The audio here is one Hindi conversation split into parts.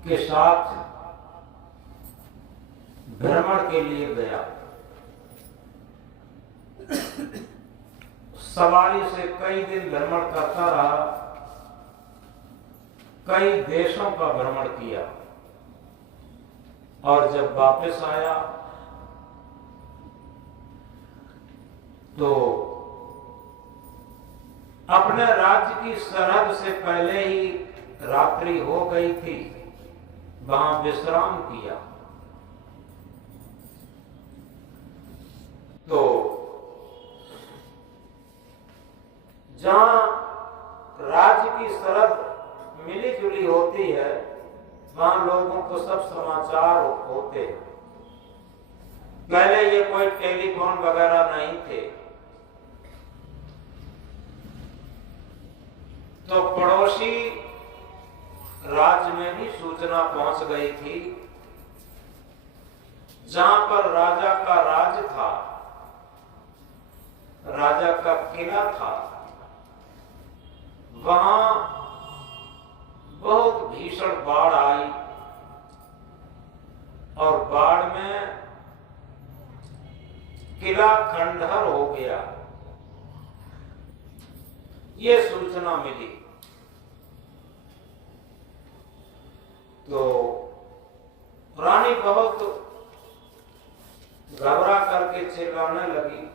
के साथ भ्रमण के लिए गया। सवारी से कई दिन भ्रमण करता रहा, कई देशों का भ्रमण किया और जब वापस आया तो अपने राज्य की सरहद से पहले ही रात्रि हो गई थी, वहां विश्राम किया। तो जहां राज्य की सरहद मिली जुली होती है, वहां लोगों को सब समाचार होते हैं। पहले ये कोई टेलीफोन वगैरह नहीं थे, तो पड़ोसी राज्य में भी सूचना पहुंच गई थी। जहां पर राजा का राज था, राजा का किला था, वहां बहुत भीषण बाढ़ आई और बाढ़ में किला खंडहर हो गया, ये सूचना मिली। तो रानी बहुत घबरा करके चिल्लाने लगी।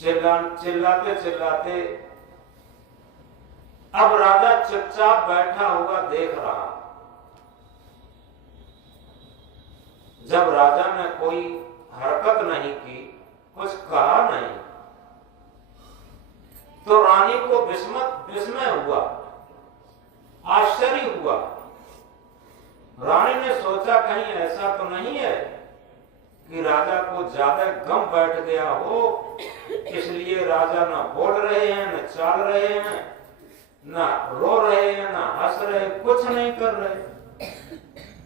चिल्लाते चिल्लाते अब राजा चुपचाप बैठा हुआ देख रहा। जब राजा ने कोई हरकत नहीं की, कुछ कहा नहीं, तो रानी को विस्मय हुआ, आश्चर्य हुआ। रानी ने सोचा कहीं ऐसा तो नहीं है कि राजा को ज्यादा गम बैठ गया हो, इसलिए राजा ना बोल रहे हैं, न चाल रहे हैं, ना रो रहे हैं, ना हंस रहे, कुछ नहीं कर रहे,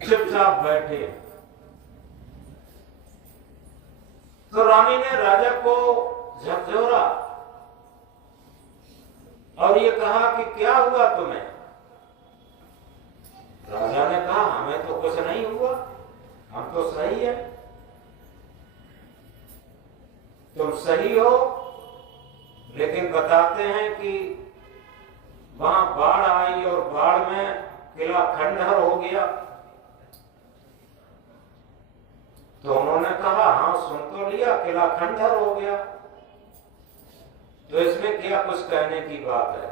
चुपचाप बैठे। तो रानी ने राजा को झकझोरा और ये कहा कि क्या हुआ तुम्हें? राजा ने कहा हमें तो कुछ नहीं हुआ, हम तो सही है। तुम सही हो, लेकिन बताते हैं कि वहां बाढ़ आई और बाढ़ में किला खंडहर हो गया। तो उन्होंने कहा हाँ सुन तो लिया, किला खंडहर हो गया, तो इसमें क्या कुछ कहने की बात है,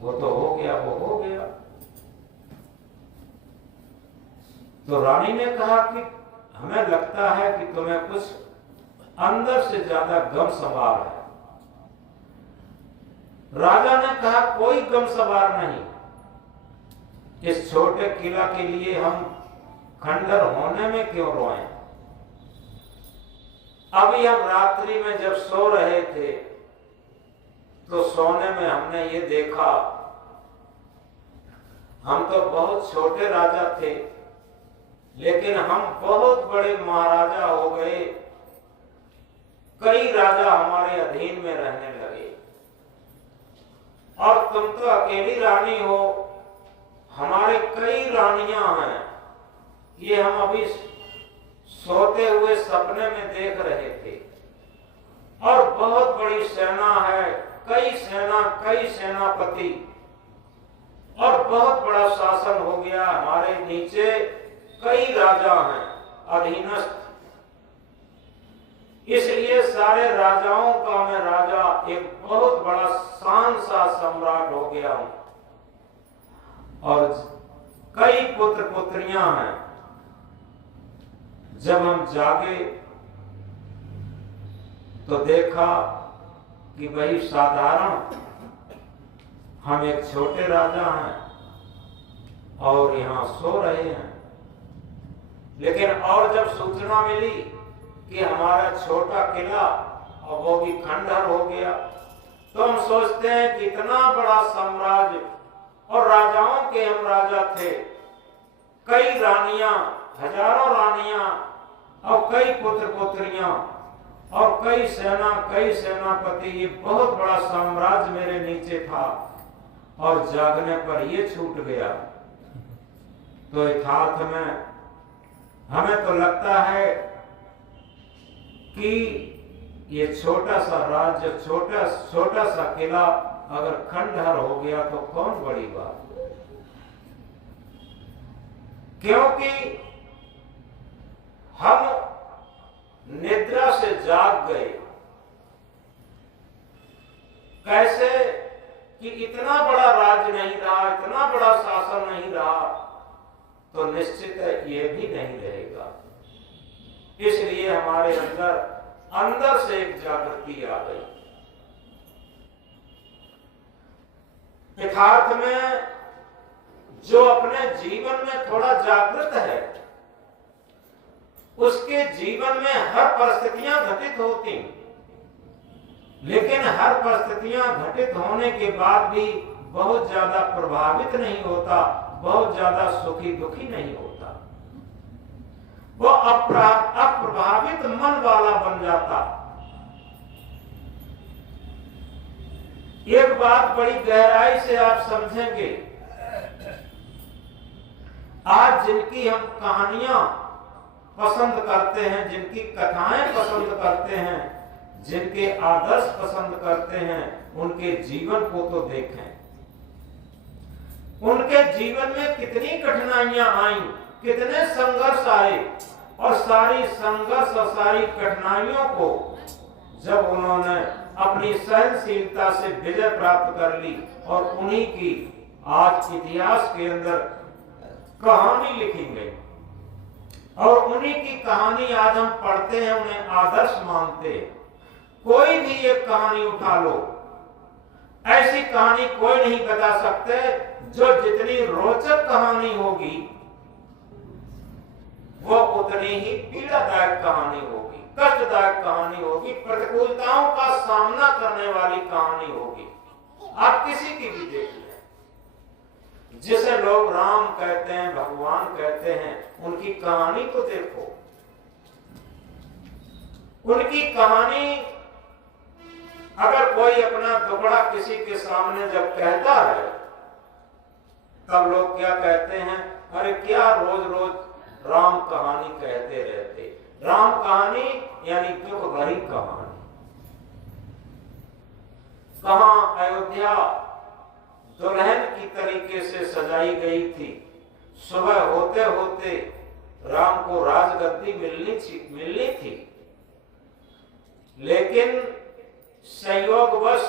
वो तो हो गया, वो हो गया। तो रानी ने कहा कि हमें लगता है कि तुम्हें कुछ अंदर से ज्यादा गम सवार है। राजा ने कहा कोई गम सवार नहीं, इस छोटे किला के लिए हम खंडहर होने में क्यों रोएं? अभी हम रात्रि में जब सो रहे थे तो सोने में हमने ये देखा, हम तो बहुत छोटे राजा थे, लेकिन हम बहुत बड़े महाराजा हो गए, कई राजा हमारे अधीन में रहने लगे, और तुम तो अकेली रानी हो, हमारे कई रानियां हैं, ये हम अभी सोते हुए सपने में देख रहे थे, और बहुत बड़ी सेना है, कई सेनापति, और बहुत बड़ा शासन हो गया, हमारे नीचे कई राजा हैं अधीनस्थ, इसलिए सारे राजाओं का मैं राजा, एक बहुत बड़ा शानशाह सम्राट हो गया हूं, और कई पुत्र पुत्रियां हैं। जब हम जागे तो देखा कि वही साधारण हम एक छोटे राजा हैं और यहां सो रहे हैं, लेकिन और जब सूचना मिली कि हमारा छोटा किला और वो भी खंडहर हो गया, तो हम सोचते हैं कि इतना बड़ा साम्राज्य और राजाओं के हम राजा थे, कई रानियां, हजारों रानियां और कई पुत्र पुत्रियां और कई सेनापति, ये बहुत बड़ा साम्राज्य मेरे नीचे था, और जागने पर ये छूट गया। तो यथार्थ में हमें तो लगता है कि ये छोटा सा राज्य, छोटा सा किला अगर खंडहर हो गया तो कौन बड़ी बात। क्योंकि हम निद्रा से जाग गए। कैसे कि इतना बड़ा राज्य नहीं रहा, इतना बड़ा शासन नहीं रहा, तो निश्चित है ये भी नहीं रहेगा। इसलिए हमारे अंदर से एक जागृति आ गई। यथार्थ में जो अपने जीवन में थोड़ा जागृत है, उसके जीवन में हर परिस्थितियां घटित होती, लेकिन हर परिस्थितियां घटित होने के बाद भी बहुत ज्यादा प्रभावित नहीं होता, बहुत ज्यादा सुखी दुखी नहीं होता। वो अप्रभावित मन वाला बन जाता। एक बात बड़ी गहराई से आप समझेंगे, आज जिनकी हम कहानियां पसंद करते हैं, जिनकी कथाएं पसंद करते हैं, जिनके आदर्श पसंद करते हैं, उनके जीवन को तो देखें। उनके जीवन में कितनी कठिनाइयां आई, कितने संघर्ष आए, और सारी संघर्ष और सारी कठिनाइयों को जब उन्होंने अपनी सहनशीलता से विजय प्राप्त कर ली, और उन्हीं की आज इतिहास के अंदर कहानी लिखी गई, और उन्हीं की कहानी आज हम पढ़ते हैं, उन्हें आदर्श मानते हैं। कोई भी एक कहानी उठा लो, ऐसी कहानी कोई नहीं बता सकते जो जितनी रोचक कहानी होगी वो उतनी ही पीड़ादायक कहानी होगी, कष्टदायक कहानी होगी, प्रतिकूलताओं का सामना करने वाली कहानी होगी। आप किसी की भी देख लें, जिसे लोग राम कहते हैं, भगवान कहते हैं, उनकी कहानी तो देखो। उनकी कहानी अगर कोई अपना दुखड़ा किसी के सामने जब कहता है, तब लोग क्या कहते हैं, अरे क्या रोज रोज राम कहानी कहते रहते। राम कहानी यानी दुख भरी कहानी। कहां अयोध्या दुल्हन की तरीके से सजाई गई थी। सुबह होते होते राम को राजगद्दी मिलनी थी, लेकिन संयोगवश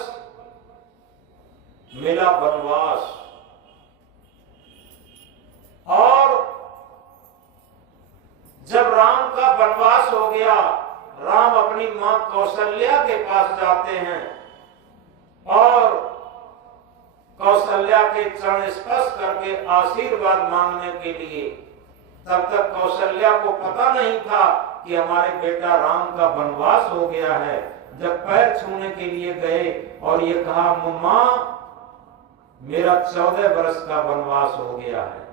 मिला वनवास। और जब राम का वनवास हो गया, राम अपनी मां कौशल्या के पास जाते हैं और कौशल्या के चरण स्पर्श करके आशीर्वाद मांगने के लिए। तब तक कौशल्या को पता नहीं था कि हमारे बेटा राम का वनवास हो गया है। जब पैर छूने के लिए गए और ये कहा, मां मेरा 14 वर्ष का वनवास हो गया है।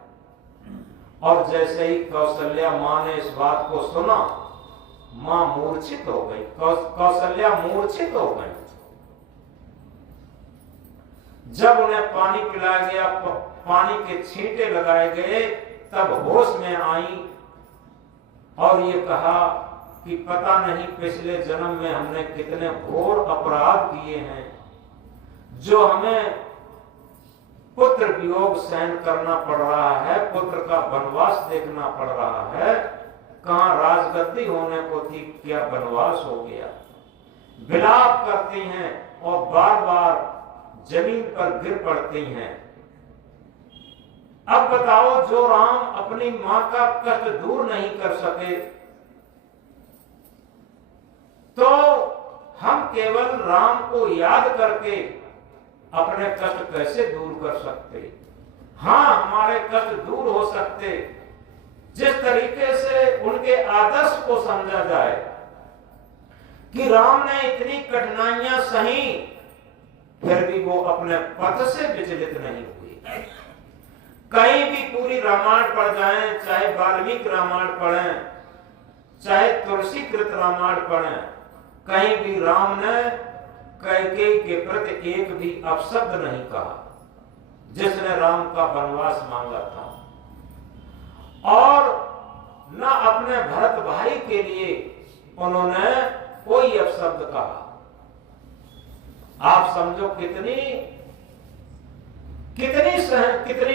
और जैसे ही कौशल्या मां ने इस बात को सुना, मां मूर्छित हो गई, कौशल्या मूर्छित हो गई। जब उन्हें पानी पिलाया गया, पानी के छींटे लगाए गए, तब होश में आई और ये कहा कि पता नहीं पिछले जन्म में हमने कितने घोर अपराध किए हैं, जो हमें पुत्र वियोग सहन करना पड़ रहा है, पुत्र का वनवास देखना पड़ रहा है। कहां राजगद्दी होने को थी, क्या वनवास हो गया। विलाप करती हैं और बार बार जमीन पर गिर पड़ती हैं। अब बताओ, जो राम अपनी मां का कष्ट दूर नहीं कर सके, तो हम केवल राम को याद करके अपने कष्ट कैसे दूर कर सकते। हां, हमारे कष्ट दूर हो सकते जिस तरीके से उनके आदर्श को समझा जाए कि राम ने इतनी कठिनाइयां सही, फिर भी वो अपने पथ से विचलित नहीं हुए। कहीं भी पूरी रामायण पढ़ जाएं, चाहे वाल्मीकि रामायण पढ़ें, चाहे तुलसीकृत रामायण पढ़ें, कहीं भी राम ने कैकेयी के प्रति एक भी अपशब्द नहीं कहा। जिसने राम का वनवास मांगा था, और न अपने भरत भाई के लिए उन्होंने कोई अपशब्द कहा। आप समझो कितनी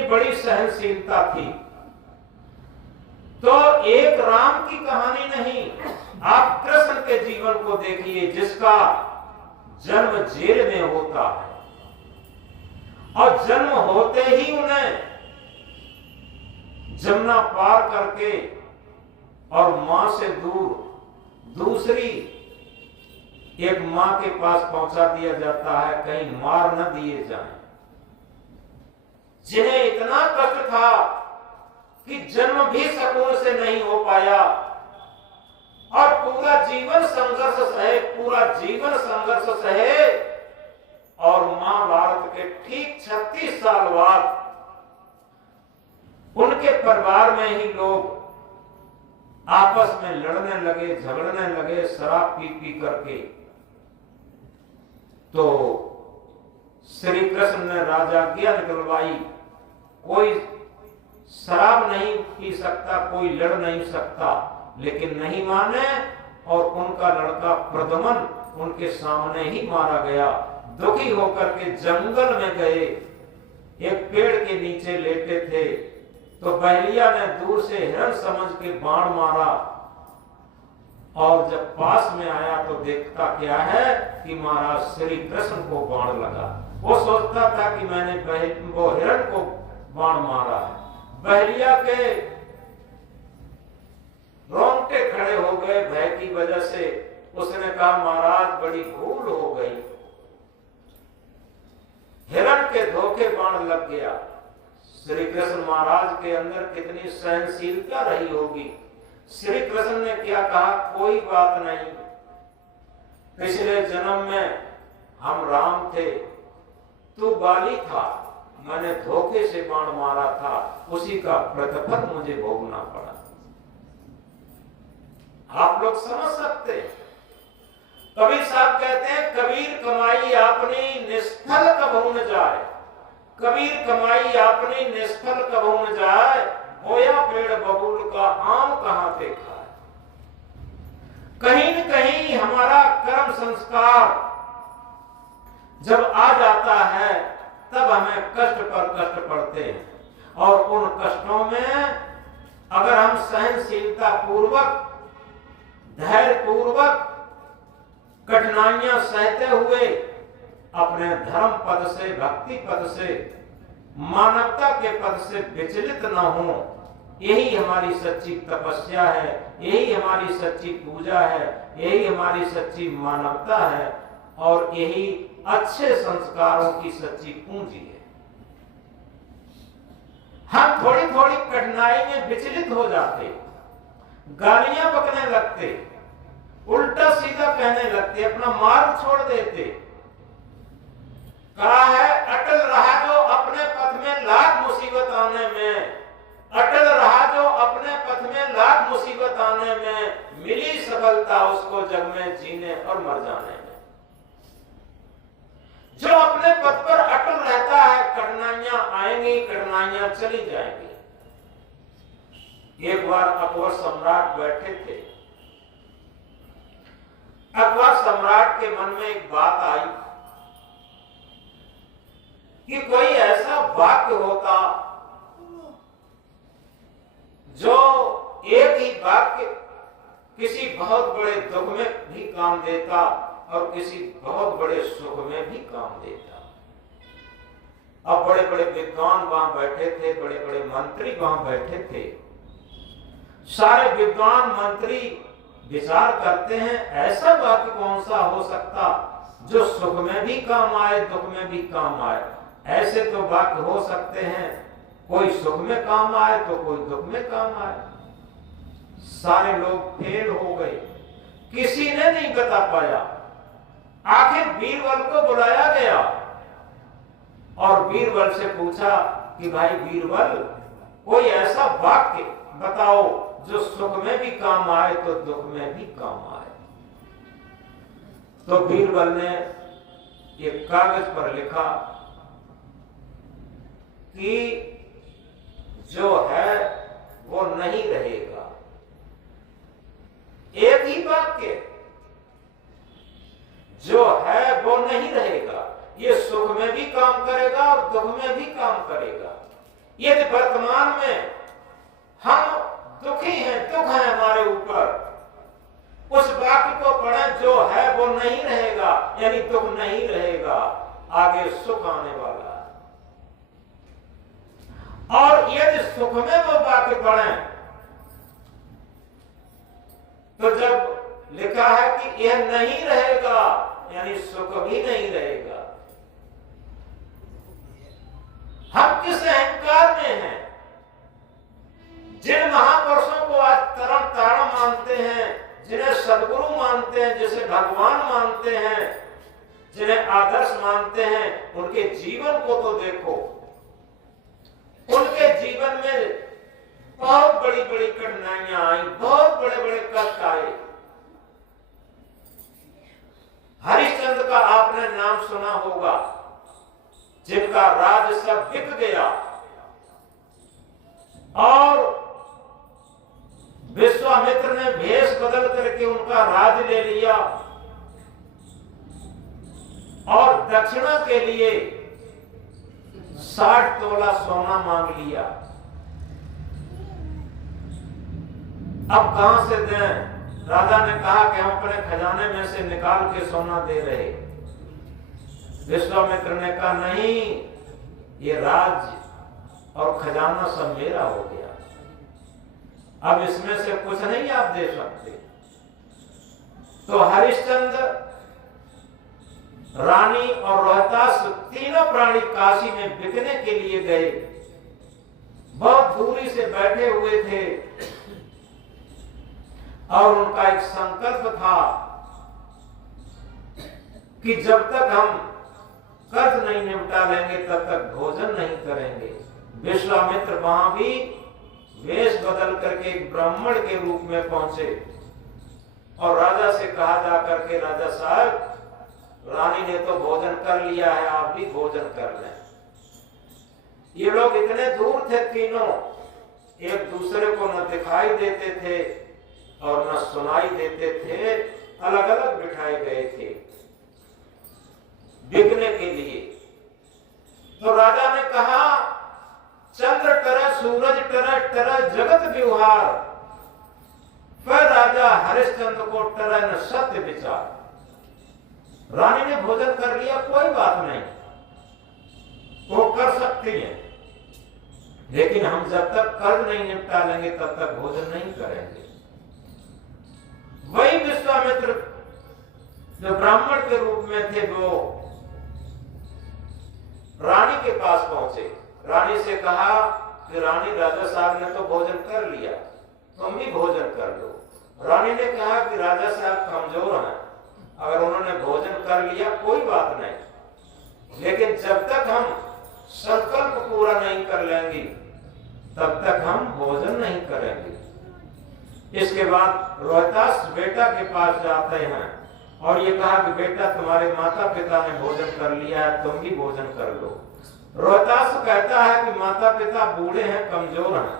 बड़ी सहनशीलता थी। तो एक राम की कहानी नहीं, आप कृष्ण के जीवन को देखिए, जिसका जन्म जेल में होता है और जन्म होते ही उन्हें जमुना पार करके और मां से दूर दूसरी एक मां के पास पहुंचा दिया जाता है, कहीं मार न दिए जाएं। जिन्हें इतना कष्ट था कि जन्म भी सुकून से नहीं हो पाया और पूरा जीवन संघर्ष सहे और महाभारत के ठीक 36 साल बाद उनके परिवार में ही लोग आपस में लड़ने लगे, झगड़ने लगे, शराब पी पी करके। तो श्री कृष्ण ने राजाज्ञा निकलवाई, कोई शराब नहीं पी सकता, कोई लड़ नहीं सकता, लेकिन नहीं माने और उनका लड़का प्रद्युम्न उनके सामने ही मारा गया। दुखी होकर के जंगल में गए, एक पेड़ के नीचे लेटे थे, तो बहलिया ने दूर से हिरण समझ के बाण मारा और जब पास में आया तो देखता क्या है कि महाराज श्री कृष्ण को बाण लगा। वो सोचता था कि मैंने वो हिरण को बाण मारा है। बहलिया के रोंगटे खड़े हो गए भय की वजह से। उसने कहा महाराज बड़ी भूल हो गई, हिरण के धोखे बाण लग गया। श्री कृष्ण महाराज के अंदर कितनी सहनशीलता रही होगी। श्री कृष्ण ने क्या कहा, कोई बात नहीं, पिछले जन्म में हम राम थे, तू बाली था, मैंने धोखे से बाण मारा था, उसी का प्रतिफल मुझे भोगना पड़ा। आप लोग समझ सकते हैं। कबीर साहब कहते हैं, कबीर कमाई अपनी निष्फल कबहू न जाए, कबीर कमाई अपनी निष्फल कबहू न जाए, बोया पेड़ बबूल का आम कहां देखा है। कहीं न कहीं हमारा कर्म संस्कार जब आ जाता है तब हमें कष्ट पर कष्ट पड़ते हैं, और उन कष्टों में अगर हम सहनशीलता पूर्वक, धैर्य पूर्वक कठिनाइयां सहते हुए अपने धर्म पद से, भक्ति पद से, मानवता के पद से विचलित न हो, यही हमारी सच्ची तपस्या है, यही हमारी सच्ची पूजा है, यही हमारी सच्ची मानवता है, और यही अच्छे संस्कारों की सच्ची पूंजी है। हम थोड़ी थोड़ी कठिनाई में विचलित हो जाते, गालियां बकने लगते, उल्टा सीधा कहने लगते, अपना मार्ग छोड़ देते। कहा है, अटल रहा जो अपने पथ में लाख मुसीबत आने में, अटल रहा जो अपने पथ में लाख मुसीबत आने में, मिली सफलता उसको जग में जीने और मर जाने में। जो अपने पथ पर अटल रहता है, कठिनाइयां आएंगी, कठिनाइयां चली जाएंगी। एक बार अकबर सम्राट बैठे थे। अकबर सम्राट के मन में एक बात आई कि कोई ऐसा वाक्य होता जो एक ही वाक्य किसी बहुत बड़े दुख में भी काम देता और किसी बहुत बड़े सुख में भी काम देता। अब बड़े बड़े विद्वान वहां बैठे थे, बड़े बड़े मंत्री वहां बैठे थे। सारे विद्वान मंत्री विचार करते हैं, ऐसा वाक्य कौन सा हो सकता जो सुख में भी काम आए, दुख में भी काम आए। ऐसे तो वाक्य हो सकते हैं, कोई सुख में काम आए तो कोई दुख में काम आए। सारे लोग फेल हो गए, किसी ने नहीं बता पाया। आखिर बीरबल को बुलाया गया और बीरबल से पूछा कि भाई बीरबल, कोई ऐसा वाक्य बताओ जो सुख में भी काम आए तो दुख में भी काम आए। तो बीरबल ने एक कागज पर लिखा कि जो है वो नहीं रहेगा। एक ही वाक्य, जो है वो नहीं रहेगा। ये सुख में भी काम करेगा और दुख में भी काम करेगा। यदि वर्तमान में हम दुखी हैं, दुख है हमारे ऊपर, उस वाक्य को पढ़ें, जो है वो नहीं रहेगा, यानी दुख नहीं रहेगा, आगे सुख आने वाला है। और यदि सुख में वो वाक्य पढ़ें, तो जब लिखा है कि यह नहीं रहेगा, यानी सुख भी नहीं रहेगा। हम किस अहंकार में हैं? जिन महापुरुषों को आज तरम तारण मानते हैं, जिन्हें सदगुरु मानते हैं, जिसे भगवान मानते हैं, जिन्हें आदर्श मानते हैं, उनके जीवन को तो देखो। उनके जीवन में बहुत बड़ी बड़ी कठिनाइयां आई, बहुत बड़े बड़े कष्ट आए। हरिश्चंद्र का आपने नाम सुना होगा, जिनका राज सब बिक गया और विश्वामित्र ने भेष बदल करके उनका राज ले लिया और दक्षिणा के लिए 60 तोला सोना मांग लिया। अब कहां से दें? राजा ने कहा कि हम अपने खजाने में से निकाल के सोना दे रहे। विश्वामित्र ने कहा नहीं, ये राज और खजाना सब मेरा हो गया, अब इसमें से कुछ नहीं आप दे सकते। तो हरिश्चंद्र, रानी और रोहतास तीनों प्राणी काशी में बिकने के लिए गए। बहुत दूरी से बैठे हुए थे और उनका एक संकल्प था कि जब तक हम कर्ज नहीं निपटा लेंगे तब तक भोजन नहीं करेंगे। विश्वामित्र वहां भी वेश बदल करके एक ब्राह्मण के रूप में पहुंचे और राजा से कहा जाकर के, राजा साहब, रानी ने तो भोजन कर लिया है, आप भी भोजन कर लें। ये लोग इतने दूर थे तीनों, एक दूसरे को न दिखाई देते थे और न सुनाई देते थे, अलग अलग बिठाए गए थे बिकने के लिए। तो राजा ने कहा, चंद्र टरे सूरज टरे टरे जगत व्यवहार, फिर राजा हरिश्चंद्र को टरे न सत्य विचार। रानी ने भोजन कर लिया, कोई बात नहीं, वो कर सकती है, लेकिन हम जब तक कर्ज नहीं निपटा लेंगे तब तक भोजन नहीं करेंगे। वही विश्वामित्र जो ब्राह्मण के रूप में थे, वो रानी के पास पहुंचे। रानी से कहा कि रानी, राजा साहब ने तो भोजन कर लिया, तुम भी भोजन कर लो। रानी ने कहा कि राजा साहब कमजोर हैं, अगर उन्होंने भोजन कर लिया कोई बात नहीं, लेकिन जब तक हम संकल्प पूरा नहीं कर लेंगे तब तक हम भोजन नहीं करेंगे। इसके बाद रोहतास बेटा के पास जाते हैं और ये कहा कि बेटा, तुम्हारे माता पिता ने भोजन कर लिया है, तुम भी भोजन कर लो। रोहतास कहता है कि माता पिता बूढ़े हैं, कमजोर हैं,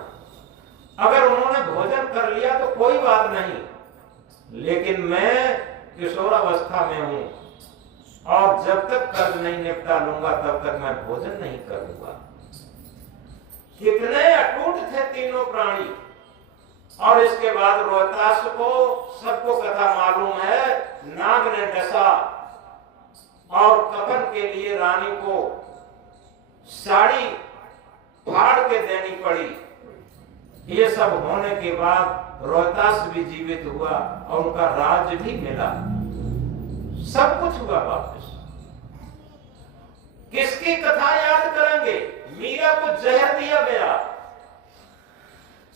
अगर उन्होंने भोजन कर लिया तो कोई बात नहीं, लेकिन मैं किशोरावस्था में हूं और जब तक कर्ज नहीं निपटा लूंगा तब तक मैं भोजन नहीं करूंगा। कितने अटूट थे तीनों प्राणी। और इसके बाद रोहतास को, सबको कथा मालूम है, नाग ने डसा और कफन के लिए रानी को साड़ी फाड़ के देनी पड़ी। ये सब होने के बाद रोहतास भी जीवित हुआ और उनका राज्य भी मिला, सब कुछ हुआ वापस। किसकी कथा याद करेंगे? मीरा को जहर दिया गया,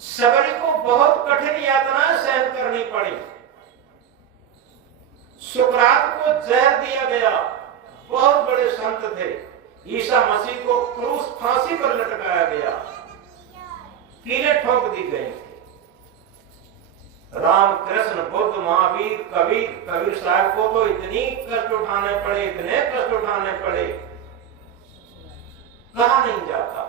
सबरी को बहुत कठिन यातनाएं सहन करनी पड़ी, सुकरात को जहर दिया गया, बहुत बड़े संत थे। ईसा मसीह को क्रूस, फांसी पर लटकाया गया, कीलें ठोक दी गई। राम, कृष्ण, बुद्ध, महावीर, कबीर साहब को तो इतनी कष्ट उठाने पड़े, इतने कष्ट उठाने पड़े, कहा नहीं जाता।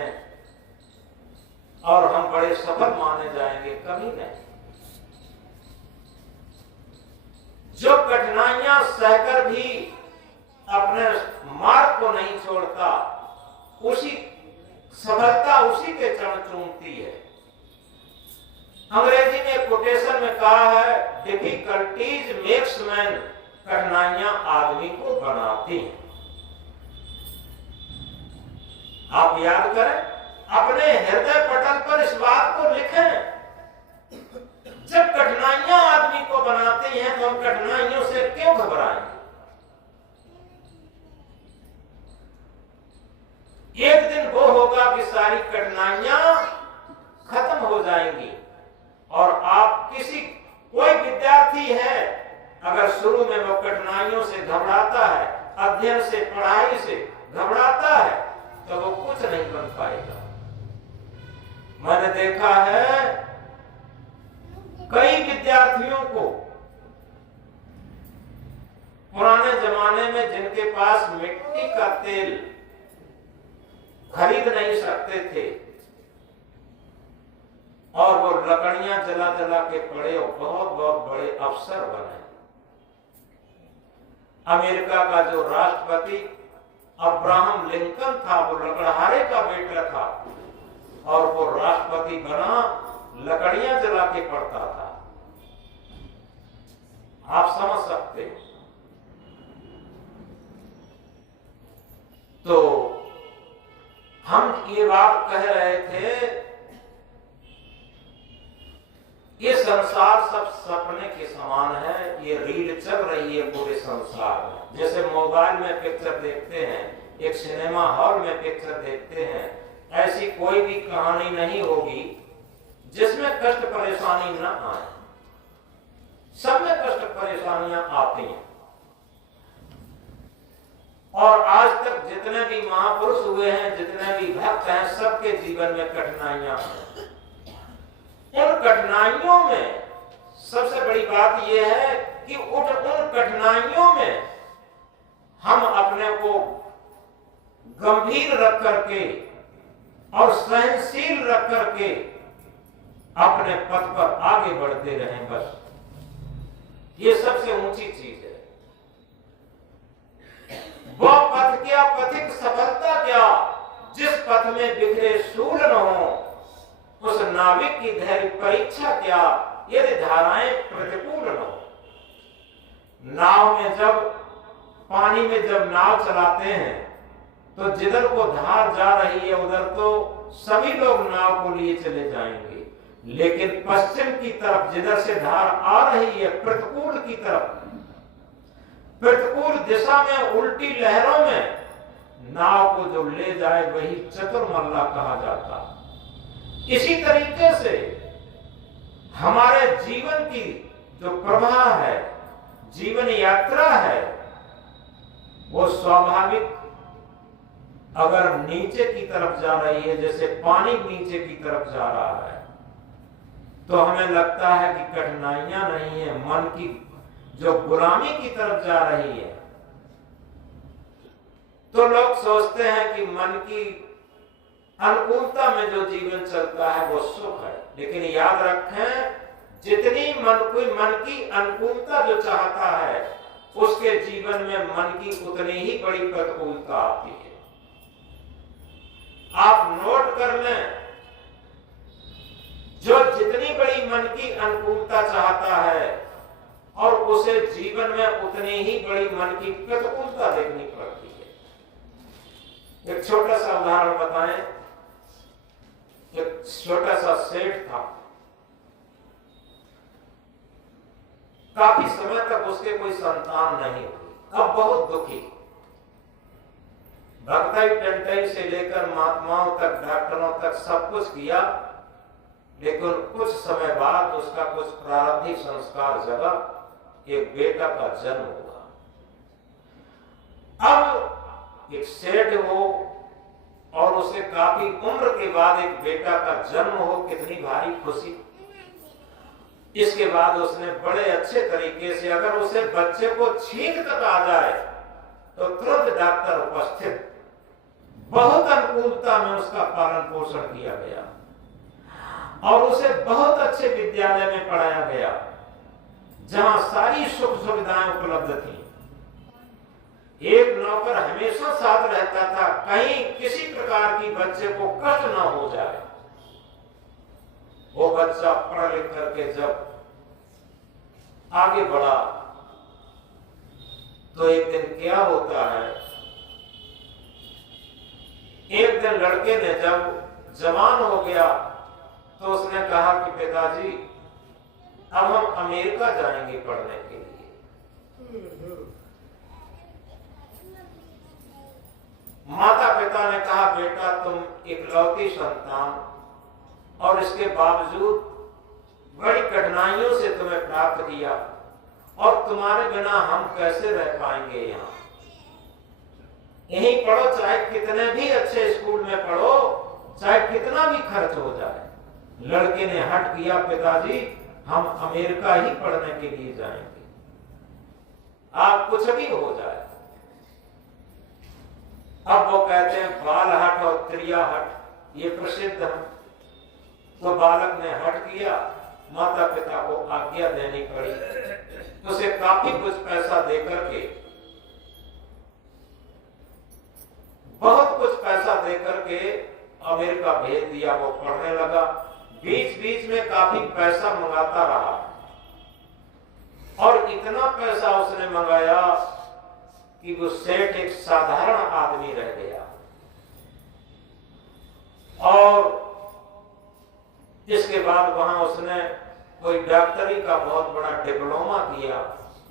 हैं और हम बड़े सफल माने जाएंगे, कभी नहीं। जो कठिनाइयां सहकर भी अपने मार्ग को नहीं छोड़ता, उसी सफलता उसी के चरण चूमती है। अंग्रेजी में कोटेशन में कहा है, डिफिकल्टीज मेक्स मैन, कठिनाइयां आदमी को बनाती हैं। आप याद करें, अपने हृदय पटल पर इस बात को लिखें, जब कठिनाइयां आदमी को बनाती हैं तो हम कठिनाइयों से क्यों घबराएं? एक दिन वो होगा कि सारी कठिनाइयां खत्म हो जाएंगी और आप कोई विद्यार्थी है, अगर शुरू में वो कठिनाइयों से घबराता है, अध्ययन से, पढ़ाई से घबराता है, तो वो कुछ नहीं बन पाएगा। मैंने देखा है कई विद्यार्थियों को, पुराने जमाने में जिनके पास मिट्टी का तेल खरीद नहीं सकते थे और वो लकड़ियां जला जला के पड़े और बहुत बहुत बड़े अफसर बने। अमेरिका का जो राष्ट्रपति अब्राहम लिंकन था, वो लकड़हारे का बेटा था और वो राष्ट्रपति बना, लकड़ियां जला के पड़ता था। आप समझ सकते हैं। तो हम ये बात कह रहे थे, ये संसार सब सपने के समान है, ये रील चल रही है पूरे संसार में। जैसे मोबाइल में पिक्चर देखते हैं, एक सिनेमा हॉल में पिक्चर देखते हैं, ऐसी कोई भी कहानी नहीं होगी जिसमें कष्ट परेशानी न आए। सब में कष्ट परेशानियां आती हैं और आज तक जितने भी महापुरुष हुए हैं, जितने भी भक्त हैं, सबके जीवन में कठिनाइयां हैं। उन कठिनाइयों में सबसे बड़ी बात यह है कि उन कठिनाइयों में हम अपने को गंभीर रख करके और सहनशील रख करके अपने पथ पर आगे बढ़ते रहें। बस ये सबसे ऊंची चीज है। वह पथ क्या, पथिक सफलता क्या, जिस पथ में बिखरे शूल न हो, उस नाविक की धैर्य परीक्षा क्या, यदि धाराएं प्रतिकूल न हो। नाव में जब पानी में जब नाव चलाते हैं तो जिधर को धार जा रही है उधर तो सभी लोग नाव को लिए चले जाएंगे, लेकिन पश्चिम की तरफ जिधर से धार आ रही है, प्रतिकूल की तरफ, प्रतिकूल दिशा में, उल्टी लहरों में नाव को जो ले जाए वही चतुर्मल्ला कहा जाता। इसी तरीके से हमारे जीवन की जो प्रवाह है, जीवन यात्रा है, वो स्वाभाविक अगर नीचे की तरफ जा रही है, जैसे पानी नीचे की तरफ जा रहा है, तो हमें लगता है कि कठिनाइयां नहीं है, मन की जो गुलामी की तरफ जा रही है। तो लोग सोचते हैं कि मन की अनुकूलता में जो जीवन चलता है वो सुख है, लेकिन याद रखें, जितनी मन की अनुकूलता जो चाहता है, उसके जीवन में मन की उतनी ही बड़ी प्रतिकूलता आती है। आप नोट कर लें, जो जितनी बड़ी मन की अनुकूलता चाहता है और उसे जीवन में उतनी ही बड़ी मन की प्रतिकूलता देखनी पड़ती है। एक छोटा सा उदाहरण बताएं। एक छोटा सा सेठ था, काफी समय तक उसके कोई संतान नहीं हुई, अब बहुत दुखी। भक्ताई टंटाई से लेकर महात्माओं तक, डॉक्टरों तक सब कुछ किया, लेकिन कुछ समय बाद उसका कुछ प्रारब्धिक संस्कार जगा, एक बेटा का जन्म हुआ। अब एक सेठ हो और उसे काफी उम्र के बाद एक बेटा का जन्म हो, कितनी भारी खुशी। इसके बाद उसने बड़े अच्छे तरीके से, अगर उसे बच्चे को छींक तक आ जाए तो तुरंत डॉक्टर उपस्थित, बहुत अनुकूलता में उसका पालन पोषण किया गया और उसे बहुत अच्छे विद्यालय में पढ़ाया गया जहां सारी सुख सुविधाएं उपलब्ध थी। एक नौकर हमेशा साथ रहता था, कहीं किसी प्रकार की बच्चे को कष्ट न हो जाए। वो बच्चा पढ़ लिख करके जब आगे बढ़ा तो एक दिन क्या होता है, एक दिन लड़के ने जब जवान हो गया तो उसने कहा कि पिताजी अब हम अमेरिका जाएंगे पढ़ने के लिए। माता पिता ने कहा बेटा तुम इकलौती संतान और इसके बावजूद बड़ी कठिनाइयों से तुम्हें प्राप्त किया और तुम्हारे बिना हम कैसे रह पाएंगे यहाँ। यहीं पढ़ो, चाहे कितने भी अच्छे स्कूल में पढ़ो, चाहे कितना भी खर्च हो जाए। लड़के ने हट किया, पिताजी हम अमेरिका ही पढ़ने के लिए जाएंगे, आप कुछ भी हो जाए। अब वो कहते हैं बाल हट और त्रिया हट, ये प्रसिद्ध है। तो बालक ने हट किया, माता पिता को आज्ञा देनी पड़ी, उसे काफी कुछ पैसा देकर के, बहुत कुछ पैसा देकर के अमेरिका भेज दिया। वो पढ़ने लगा, बीच बीच में काफी पैसा मंगाता रहा और इतना पैसा उसने मंगाया कि वो सेठ एक साधारण आदमी रह गया। और इसके बाद वहां उसने कोई डॉक्टरी का बहुत बड़ा डिप्लोमा किया।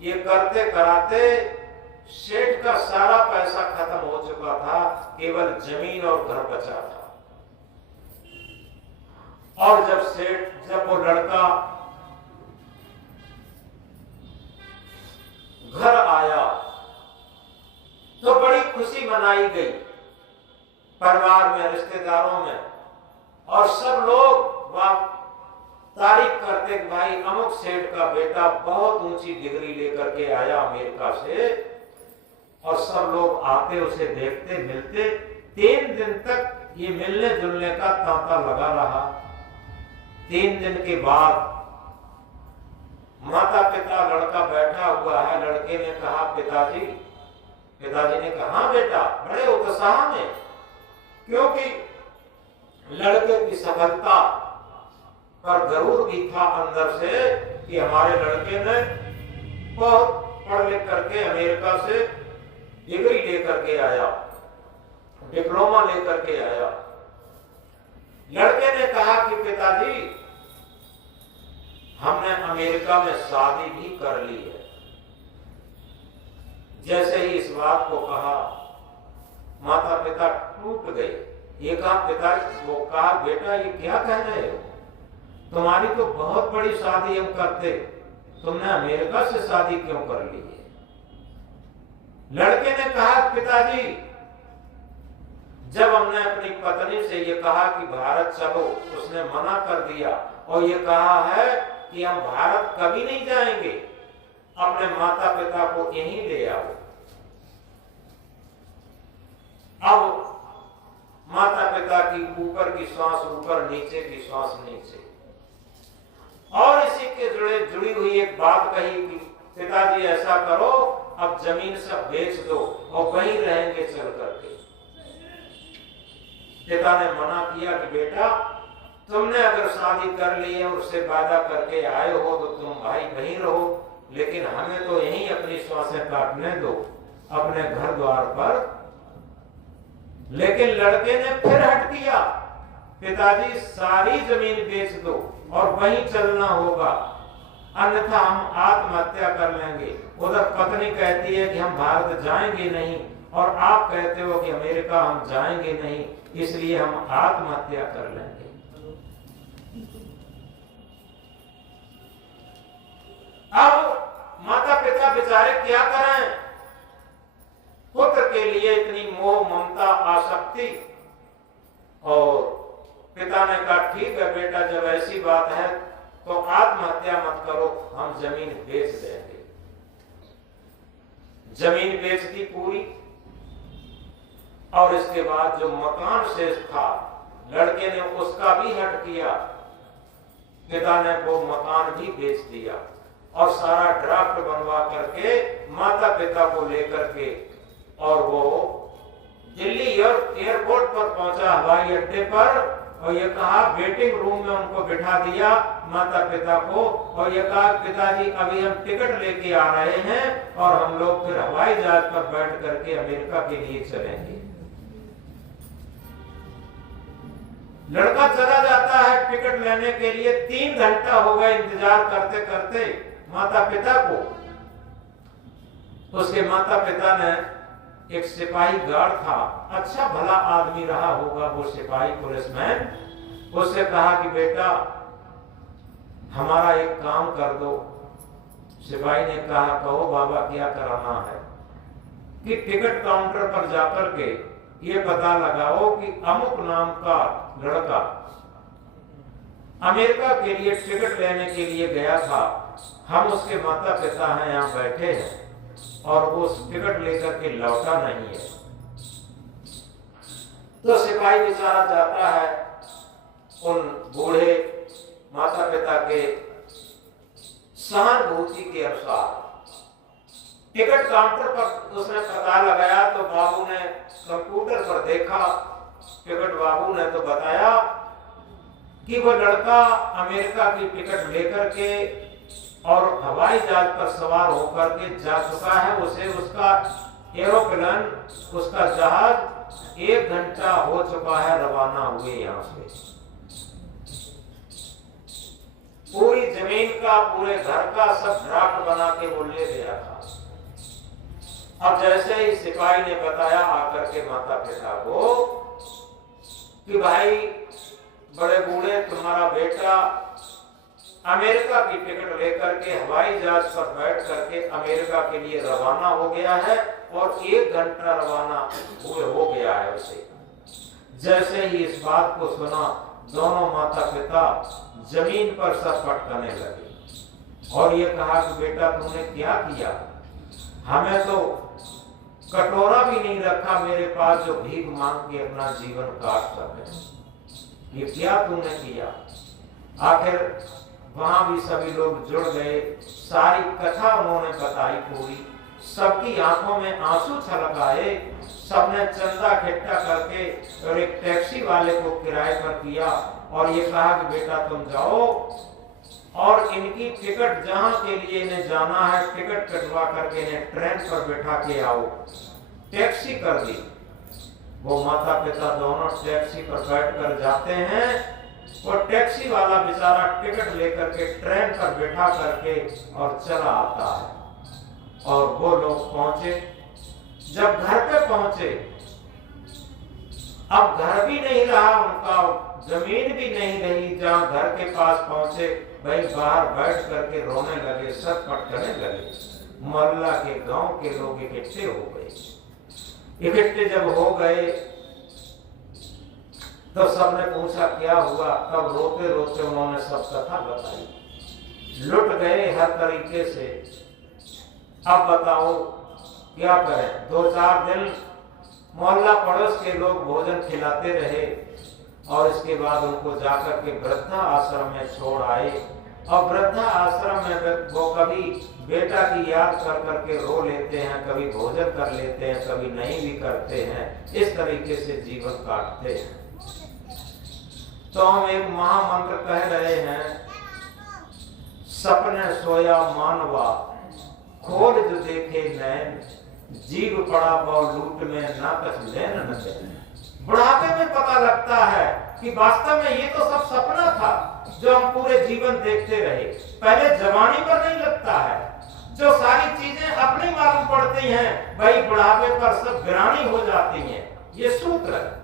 ये करते कराते सेठ का सारा पैसा खत्म हो चुका था, केवल जमीन और घर बचा था। और जब वो लड़का घर आया तो बड़ी खुशी मनाई गई परिवार में, रिश्तेदारों में, और सब लोग तारीफ करते कि भाई अमुक सेठ का बेटा बहुत ऊंची डिग्री लेकर के आया अमेरिका से। और सब लोग आते उसे देखते, मिलते। 3 दिन तक ये मिलने जुलने का तांता लगा रहा। 3 दिन के बाद माता पिता, लड़का बैठा हुआ है, लड़के ने कहा पिताजी ने कहा हाँ बेटा, बड़े उत्साह में, क्योंकि लड़के की सफलता पर गरूर भी था अंदर से कि हमारे लड़के ने बहुत पढ़ लिख करके अमेरिका से डिग्री लेकर के आया, डिप्लोमा लेकर के आया। लड़के ने कहा कि पिताजी हमने अमेरिका में शादी भी कर ली है। जैसे ही इस बात को कहा माता पिता टूट गए। ये कहा पिताजी, वो कहा बेटा ये क्या कह रहे हो, तुम्हारी तो बहुत बड़ी शादी हम करते, तुमने अमेरिका से शादी क्यों कर ली है। लड़के ने कहा पिताजी जब हमने अपनी पत्नी से ये कहा कि भारत चलो, उसने मना कर दिया और ये कहा है कि हम भारत कभी नहीं जाएंगे, अपने माता पिता को यहीं ले आओ। अब माता पिता की ऊपर की श्वास ऊपर, नीचे की श्वास नीचे। और इसी के जुड़ी हुई एक बात कही कि पिताजी ऐसा करो, अब जमीन सब बेच दो और वहीं रहेंगे चल करके। पिता ने मना किया कि बेटा तुमने अगर शादी कर ली है, उससे वादा करके आए हो तो तुम भाई वहीं रहो, लेकिन हमें तो यहीं अपनी श्वासें काटने दो अपने घर द्वार पर। लेकिन लड़के ने फिर हट किया, पिताजी सारी जमीन बेच दो और वहीं चलना होगा, अन्यथा हम आत्महत्या कर लेंगे। उधर पत्नी कहती है कि हम भारत जाएंगे नहीं, और आप कहते हो कि अमेरिका हम जाएंगे नहीं, इसलिए हम आत्महत्या कर लेंगे। अब माता पिता बेचारे क्या करें, पुत्र के लिए इतनी मोह ममता आसक्ति। और पिता ने कहा ठीक है बेटा, जब ऐसी बात है तो आत्महत्या मत करो, हम जमीन बेच देंगे। जमीन बेच दी पूरी। और इसके बाद जो मकान शेष था लड़के ने उसका भी हट किया। पिता ने वो मकान भी बेच दिया और सारा ड्राफ्ट बनवा करके माता पिता को लेकर के और वो दिल्ली एयरपोर्ट पर पहुंचा, हवाई अड्डे पर, और ये कहा वेटिंग रूम में उनको बिठा दिया माता पिता को, और ये कहा पिताजी अभी हम टिकट लेके आ रहे हैं और हम लोग फिर हवाई जहाज पर बैठ करके अमेरिका के लिए चलेंगे। लड़का चला जाता है टिकट लेने के लिए। 3 घंटा हो गए इंतजार करते करते माता पिता को। उसके माता पिता ने, एक सिपाही गार्ड था, अच्छा भला आदमी रहा होगा वो सिपाही पुलिसमैन, उससे कहा कि बेटा हमारा एक काम कर दो। सिपाही ने कहा कहो बाबा क्या कराना है? कि टिकट काउंटर पर जाकर के ये पता लगाओ कि अमुक नाम का लड़का अमेरिका के लिए टिकट लेने के लिए गया था, हम उसके माता पिता हैं, यहाँ बैठे हैं और वो टिकट लेकर के लौटा नहीं है। तो सिपाही बेचारा जाता है उन बूढ़े माता पिता के सहानुभूति के अनुसार। टिकट काउंटर पर उसने पता लगाया तो बाबू ने कंप्यूटर पर देखा, टिकट बाबू ने तो बताया कि वो लड़का अमेरिका की टिकट लेकर के और हवाई जहाज पर सवार होकर के जा चुका है। उसे उसका एरोप्लेन, उसका जहाज 1 घंटा हो चुका है रवाना हुए यहाँ से। पूरी जमीन का, पूरे घर का सब ड्राफ्ट बना के वो ले गया था। अब जैसे ही सिपाही ने बताया आकर के माता पिता को कि भाई बड़े बूढ़े तुम्हारा बेटा अमेरिका की टिकट लेकर के हवाई जहाज पर बैठ करके अमेरिका के लिए रवाना हो गया है और 1 घंटा रवाना हुए हो गया है उसे। जैसे ही इस बात को सुना दोनों माता पिता जमीन पर सर पटकने लगे और ये कहा कि बेटा तुमने क्या किया? हमें तो कटोरा भी नहीं रखा मेरे पास जो भीख मांग के अपना जीवन काट सके। ये क्या तुमने किया? आखिर वहां भी सभी लोग जुड़ गए, सारी कथा उन्होंने बताई पूरी। सबकी आंखों में आंसू छलक आए। सबने चंदा इकट्ठा करके और एक टैक्सी वाले को किराए पर किया और ये कहा कि बेटा तुम जाओ और इनकी टिकट जहां के लिए इन्हें जाना है टिकट कटवा करके इन्हें ट्रेन पर बैठा के आओ। टैक्सी कर दी। वो माता पिता दोनों टैक्सी पर बैठकर जाते हैं। वो टैक्सी वाला बेचारा टिकट लेकर के ट्रेन पर बैठा करके और चला आता है। और वो लोग पहुंचे। जब घर पे पहुंचे, अब घर भी नहीं रहा उनका, जमीन भी नहीं रही। जहां घर के पास पहुंचे, भाई बाहर बैठ करके रोने लगे, सर पटकने लगे। मोहल्ला के, गांव के लोग इकट्ठे हो गए। इकट्ठे जब हो गए तो सबने पूछा क्या हुआ। तब रोते रोते उन्होंने सब कथा बताई। लुट गए हर तरीके से। अब बताओ क्या करें? 2-4 दिन मोहल्ला पड़ोस के लोग भोजन खिलाते रहे और इसके बाद उनको जाकर के वृद्धा आश्रम में छोड़ आए। और वृद्धा आश्रम में वो कभी बेटा की याद कर करके रो लेते हैं, कभी भोजन कर लेते हैं, कभी नहीं भी करते हैं। इस तरीके से जीवन काटते हैं। तो हम एक महामंत्र कह रहे हैं, सपने सोया मानवा खोल जो देखे नैन, जीव पड़ा बहु लूट में ना कछ लेन न देन। बुढ़ापे में पता लगता है कि वास्तव में ये तो सब सपना था जो हम पूरे जीवन देखते रहे। पहले जवानी पर नहीं लगता है। जो सारी चीजें अपनी मालूम पड़ती हैं, भाई बुढ़ापे पर सब वीरानी हो जाती हैं। ये सूत्र है।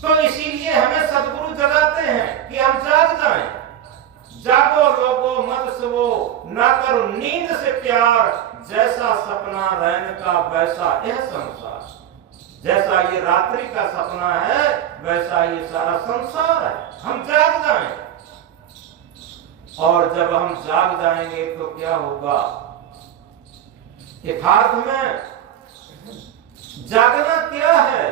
तो इसीलिए हमें सद्गुरु जगाते हैं कि हम जाग जाएं। जागो लोगो मत सोवो, ना करो नींद से प्यार, जैसा सपना रैन का वैसा यह संसार। जैसा ये रात्रि का सपना है वैसा ये सारा संसार है। हम जाग जाएं। और जब हम जाग जाएंगे तो क्या होगा? यथार्थ में जागना क्या है?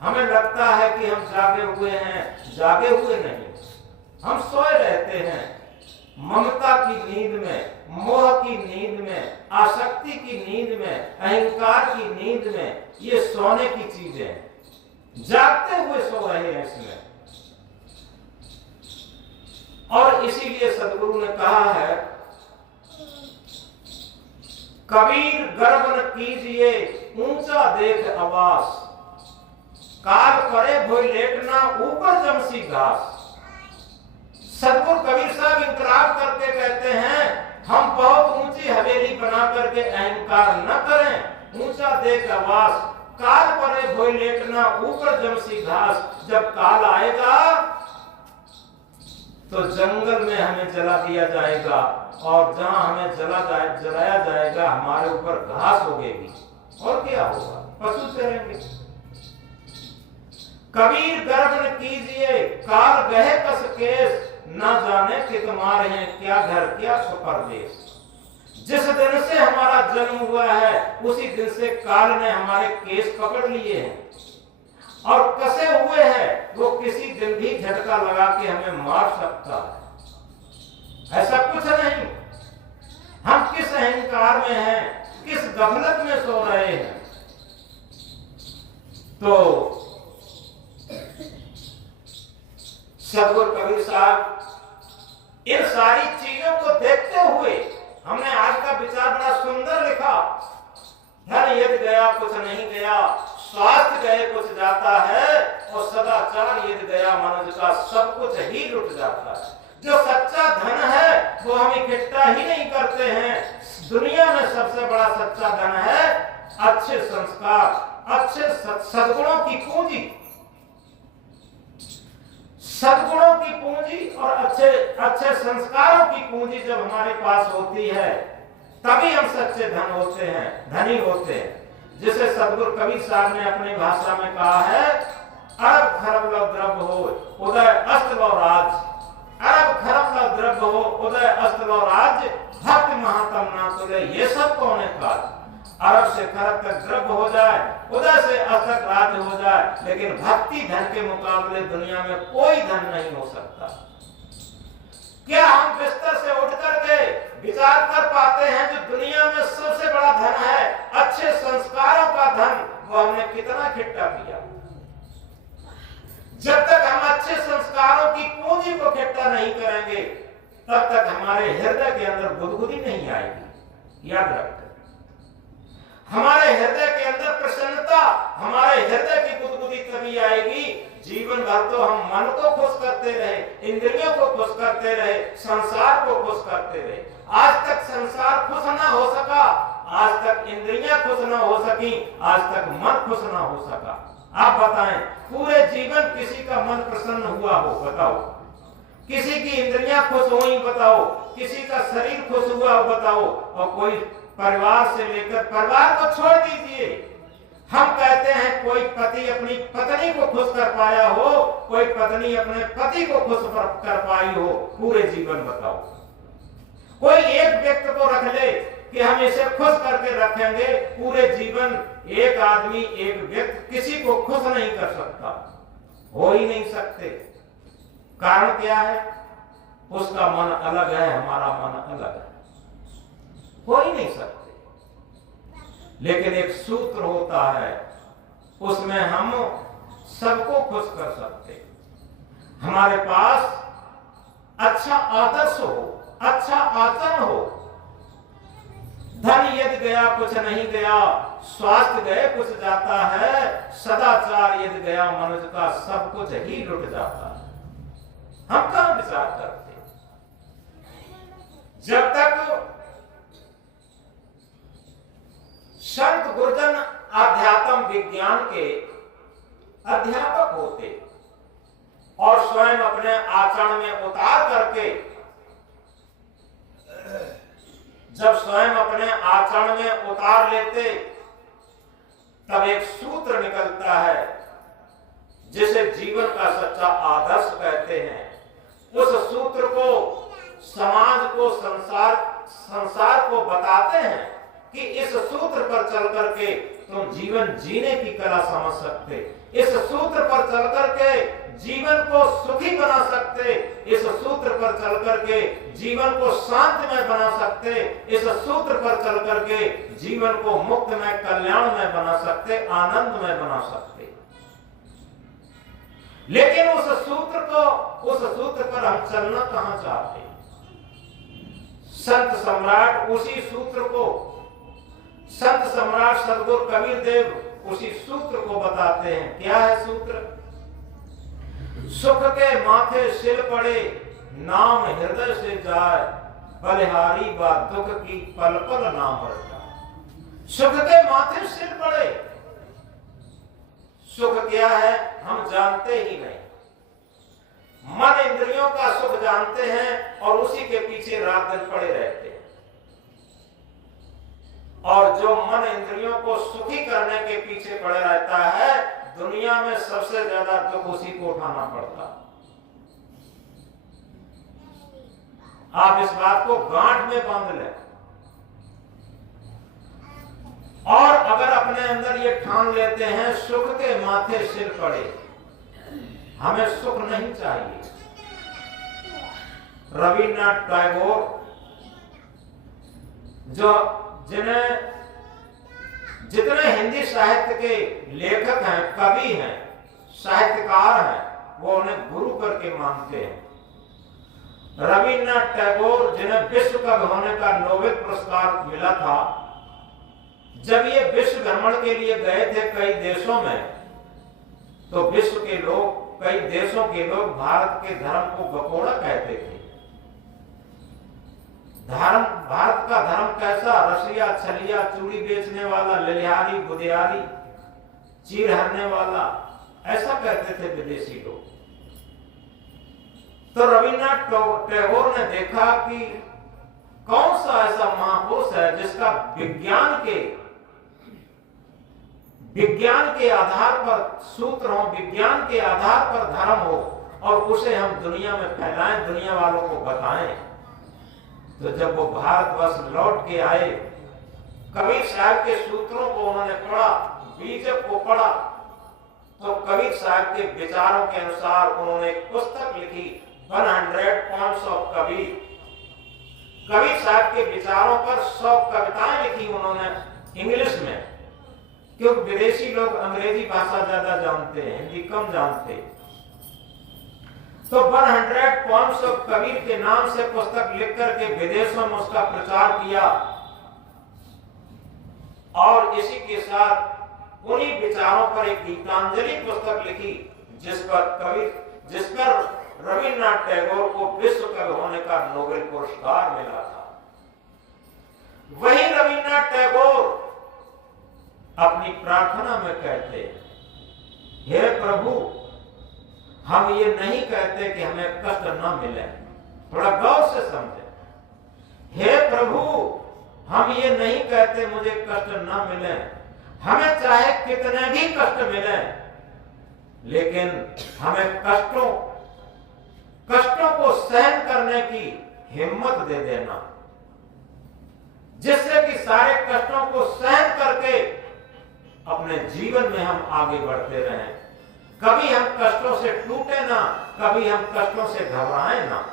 हमें लगता है कि हम जागे हुए हैं, जागे हुए नहीं, हम सोए रहते हैं ममता की नींद में, मोह की नींद में, आसक्ति की नींद में, अहंकार की नींद में। ये सोने की चीजें हैं, जागते हुए सो रहे हैं इसमें। और इसीलिए सदगुरु ने कहा है, कबीर गर्व न कीजिए ऊंचा देख आवास, काल परे भोई लेटना ऊपर जमसी घास। सदगुरु कबीर साहब इंकरार करके कहते हैं, हम बहुत ऊंची हवेली बना करके अहंकार न करें, ऊंचा देख आवास, काल परे भोई लेटना ऊपर जमसी घास। जब काल आएगा तो जंगल में हमें जला दिया जाएगा, और जहां हमें जलाया जाएगा हमारे ऊपर घास उगेगी, और क्या होगा? पशु चरेंगे। कबीर गर्व न कीजिए काल गहे कस केस, ना जाने कि तुम्हारे हैं क्या घर क्या परदेश। जिस दिन से हमारा जन्म हुआ है उसी दिन से काल ने हमारे केस पकड़ लिए हैं, और कसे हुए हैं, वो किसी दिन भी झटका लगा के हमें मार सकता है। ऐसा कुछ नहीं। हम किस अहंकार में हैं, किस गफलत में सो रहे हैं। तो सदगुरु कबीर साहब इन सारी चीजों को देखते हुए, हमने आज का विचार बड़ा सुंदर लिखा। धन यदि गया कुछ नहीं गया, स्वास्थ्य गए कुछ जाता है, और सदाचार यदि गया मनुष्य का सब कुछ ही लुट जाता है। जो सच्चा धन है वो हम इकट्ठा ही नहीं करते हैं। दुनिया में सबसे बड़ा सच्चा धन है अच्छे संस्कार, अच्छे सद्गुणों की पूंजी, सद्गुणों की पूंजी और अच्छे संस्कारों की पूंजी जब हमारे पास होती है तभी हम सच्चे धन होते हैं, धनी होते हैं। जिसे सदगुरु कबीर साहब ने अपनी भाषा में कहा है, अरब खरब लव द्रव्य हो उदय अस्त लव राज, अरब खरब लव द्रव्य हो उदय अस्त लव राज, भक्त महात्म ना तुले ये सब कौन है काज। अरब से खरब तक द्रव्य हो जाए, उदय से अस्त तक राज्य हो जाए, लेकिन भक्ति धन के मुकाबले दुनिया में कोई धन नहीं हो सकता। क्या हम बिस्तर से उठ करके विचार कर पाते हैं जो दुनिया में सबसे बड़ा धन है, अच्छे संस्कारों का धन, वो हमने कितना इकट्ठा किया? जब तक हम अच्छे संस्कारों की पूंजी को इकट्ठा नहीं करेंगे तब तक हमारे हृदय के अंदर गुदगुदी नहीं आएगी। याद रखें, हमारे हृदय के अंदर प्रसन्नता, हमारे हृदय की गुदगुदी तभी आएगी जीवन भर तो हम मन को खुश करते रहे, इंद्रियों को खुश करते रहे, संसार को खुश करते रहे। आज तक संसार खुश ना हो सका, आज तक इंद्रियां खुश ना हो सकी, आज तक मन खुश ना हो सका। आप बताएं, पूरे जीवन किसी का मन प्रसन्न हुआ हो? बताओ। किसी की इंद्रियां खुश हुई? बताओ। किसी का शरीर खुश हुआ हो? बताओ। और कोई परिवार से लेकर, परिवार को छोड़ दीजिए, हम कहते हैं कोई पति अपनी पत्नी को खुश कर पाया हो, कोई पत्नी अपने पति को खुश कर पाई हो पूरे जीवन? बताओ। कोई एक व्यक्ति को रख ले कि हम इसे खुश करके रखेंगे, पूरे जीवन एक आदमी, एक व्यक्ति किसी को खुश नहीं कर सकता, हो ही नहीं सकते। कारण क्या है? उसका मन अलग है, हमारा मन अलग है, हो ही नहीं सकते। लेकिन एक सूत्र होता है, उसमें हम सबको खुश कर सकते। हमारे पास अच्छा आदर्श हो, अच्छा आचरण हो। धन यदि गया कुछ नहीं गया, स्वास्थ्य गए कुछ जाता है, सदाचार यदि गया मनुष्य का सब कुछ ही लुट जाता है। हम कहां विचार करते? जब तक संत गुरुजन अध्यात्म विज्ञान के अध्यापक होते और स्वयं अपने आचरण में उतार करके, जब स्वयं अपने आचरण में उतार लेते तब एक सूत्र निकलता है जिसे जीवन का सच्चा आदर्श कहते हैं। उस सूत्र को समाज को, संसार को बताते हैं कि इस सूत्र पर चल करके तुम जीवन जीने की कला समझ सकते। इस सूत्र पर चल करके जीवन को सुखी बना सकते, इस सूत्र पर चल करके जीवन को शांतिमय बना सकते, इस सूत्र पर चल करके जीवन को मुक्तमय कल्याणमय बना सकते, आनंदमय बना सकते। लेकिन उस सूत्र पर हम चलना कहां चाहते? संत सम्राट उसी सूत्र को, संत सम्राट सदगुरु कबीर देव उसी सूत्र को बताते हैं। क्या है सूत्र? सुख के माथे सिर पड़े, नाम हृदय से जाए, बलिहारी बा दुख की पल पल नाम रटा। सुख के माथे सिर पड़े, सुख क्या है हम जानते ही नहीं। मन इंद्रियों का सुख जानते हैं और उसी के पीछे रात दिन पड़े रहते हैं। और जो मन इंद्रियों को सुखी करने के पीछे पड़े रहता है, दुनिया में सबसे ज्यादा दुख उसी को उठाना पड़ता। आप इस बात को गांठ में बांध लें और अगर अपने अंदर ये ठान लेते हैं सुख के माथे सिर पड़े, हमें सुख नहीं चाहिए। रविन्द्रनाथ टैगोर जो जितने हिंदी साहित्य के लेखक हैं, कवि हैं, साहित्यकार हैं, वो उन्हें गुरु करके मानते हैं। रविन्द्रनाथ टैगोर जिन्हें विश्व कवि होने का नोबेल पुरस्कार मिला था, जब ये विश्व भ्रमण के लिए गए थे कई देशों में, तो विश्व के लोग, कई देशों के लोग भारत के धर्म को गपोड़ा कहते थे। भारत का धर्म कैसा? रसिया, छलिया, चूड़ी बेचने वाला, ललिहारी, बुधियारी, चीर हरने वाला, ऐसा कहते थे विदेशी लोग। तो रविन्द्रनाथ टैगोर ने देखा कि कौन सा ऐसा महापुरुष है जिसका विज्ञान के आधार पर सूत्र हो, विज्ञान के आधार पर धर्म हो, और उसे हम दुनिया में फैलाएं, दुनिया वालों को बताएं। तो जब वो भारतवर्ष लौट के आए, कबीर साहब के सूत्रों को उन्होंने पढ़ा, बीजक को पढ़ा, तो कबीर साहब के विचारों के अनुसार उन्होंने एक पुस्तक लिखी, 100 Points of कबीर। कबीर साहब के विचारों पर 100 कविताएं लिखी उन्होंने इंग्लिश में, क्योंकि विदेशी लोग अंग्रेजी भाषा ज्यादा जानते हैं, हिंदी कम जानते हैं। तो 100 Points of कबीर के नाम से पुस्तक लिख करके विदेशों में उसका प्रचार किया, और इसी के साथ उन्हीं विचारों पर एक गीतांजलि पुस्तक लिखी, जिस पर रविन्द्रनाथ टैगोर को विश्व कवि होने का नोबेल पुरस्कार मिला था। वही रविन्द्रनाथ टैगोर अपनी प्रार्थना में कहते, हे प्रभु, हम ये नहीं कहते कि हमें कष्ट न मिले, थोड़ा गौर से समझे। हे प्रभु, हम ये नहीं कहते मुझे कष्ट न मिले, हमें चाहे कितने भी कष्ट मिले, लेकिन हमें कष्टों को सहन करने की हिम्मत दे देना, जिससे कि सारे कष्टों को सहन करके अपने जीवन में हम आगे बढ़ते रहें। कभी हम कष्टों से टूटे ना, कभी हम कष्टों से घबराएं ना।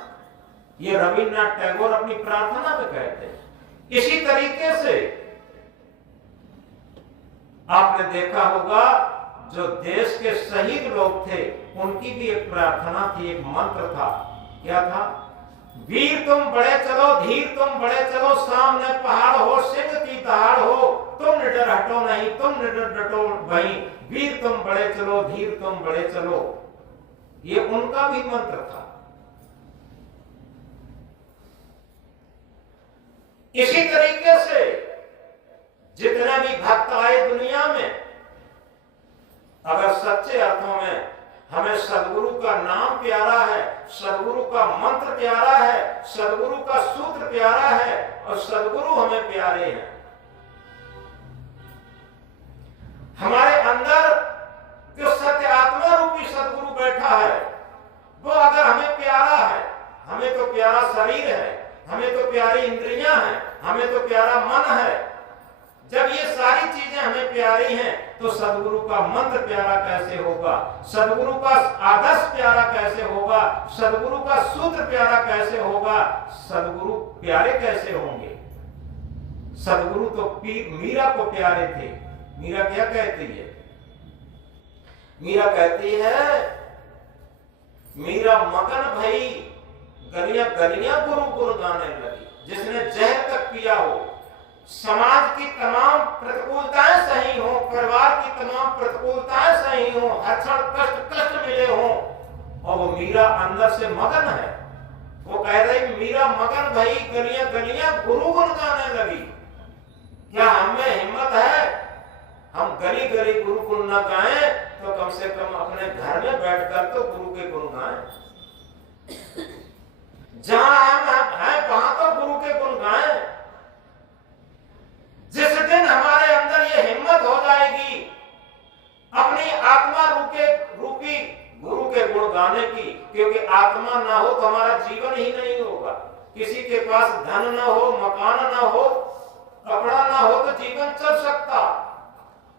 ये रविन्द्रनाथ टैगोर अपनी प्रार्थना में कहते हैं। इसी तरीके से आपने देखा होगा, जो देश के शहीद लोग थे, उनकी भी एक प्रार्थना थी, एक मंत्र था। क्या था? वीर तुम बड़े चलो, धीर तुम बड़े चलो, सामने पहाड़ हो, सिंह की दहाड़ हो, तुम निडर हटो नहीं, तुम निडर डटो वहीं, वीर तुम बड़े चलो, धीर तुम बड़े चलो। ये उनका भी मंत्र था। इसी तरीके से जितने भी भक्त आए दुनिया में, अगर सच्चे अर्थों में हमें सदगुरु का नाम प्यारा है, सदगुरु का मंत्र प्यारा है, सदगुरु का सूत्र प्यारा है, और सदगुरु हमें प्यारे हैं, हमारे अंदर जो सत्य आत्मा रूपी सदगुरु बैठा है, वो अगर हमें प्यारा है, हमें तो प्यारा शरीर है, हमें तो प्यारी इंद्रियां हैं, हमें तो प्यारा मन है, जब ये सारी चीजें हमें प्यारी हैं तो सदगुरु का मंत्र प्यारा कैसे होगा, सदगुरु का आदर्श प्यारा कैसे होगा, सदगुरु का सूत्र प्यारा कैसे होगा, सदगुरु प्यारे कैसे होंगे। सदगुरु तो मीरा को प्यारे थे। मीरा क्या कहती है? मीरा कहती है, मीरा मगन भई गलियां गलियां गुरु गुरु गाने लगी। जिसने जहर तक पिया हो, समाज की तमाम प्रतिकूलताएं सही हो, परिवार की तमाम प्रतिकूलताएं सही हो, हर क्षण कष्ट कष्ट मिले हो, और वो मीरा अंदर से मगन है। वो कह रही मीरा मगन भई गलियां गलियां गुरु गुण गाने लगी। क्या हमें हिम्मत है हम गली गली गुरु गुण न गाएं तो कम से कम अपने घर में बैठकर तो गुरु के गुण गाएं। जहां हम हैं वहां तो गुरु के गुण गाएं। जिस दिन हमारे अंदर ये हिम्मत हो जाएगी अपनी आत्मा रूपी गुरु के गुण गाने की, क्योंकि आत्मा ना हो तो हमारा जीवन ही नहीं होगा। किसी के पास धन ना हो, मकान ना हो, कपड़ा ना हो तो जीवन चल सकता,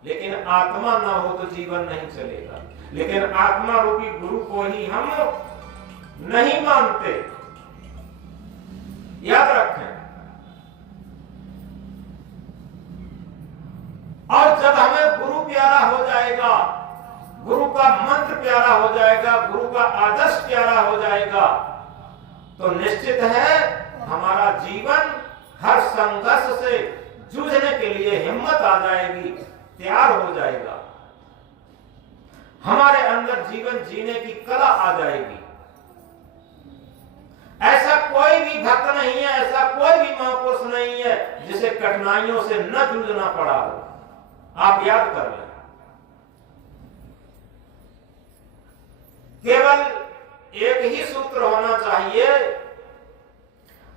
लेकिन आत्मा ना हो तो जीवन नहीं चलेगा। लेकिन आत्मा रूपी गुरु को ही हम नहीं मानते। याद रखें। और जब हमें गुरु प्यारा हो जाएगा, गुरु का मंत्र प्यारा हो जाएगा, गुरु का आदर्श प्यारा हो जाएगा, तो निश्चित है हमारा जीवन हर संघर्ष से जूझने के लिए हिम्मत आ जाएगी, तैयार हो जाएगा। हमारे अंदर जीवन जीने की कला आ जाएगी। ऐसा कोई भी भक्त नहीं है, ऐसा कोई भी महापुरुष नहीं है जिसे कठिनाइयों से न जूझना पड़ा हो। आप याद कर लें। केवल एक ही सूत्र होना चाहिए,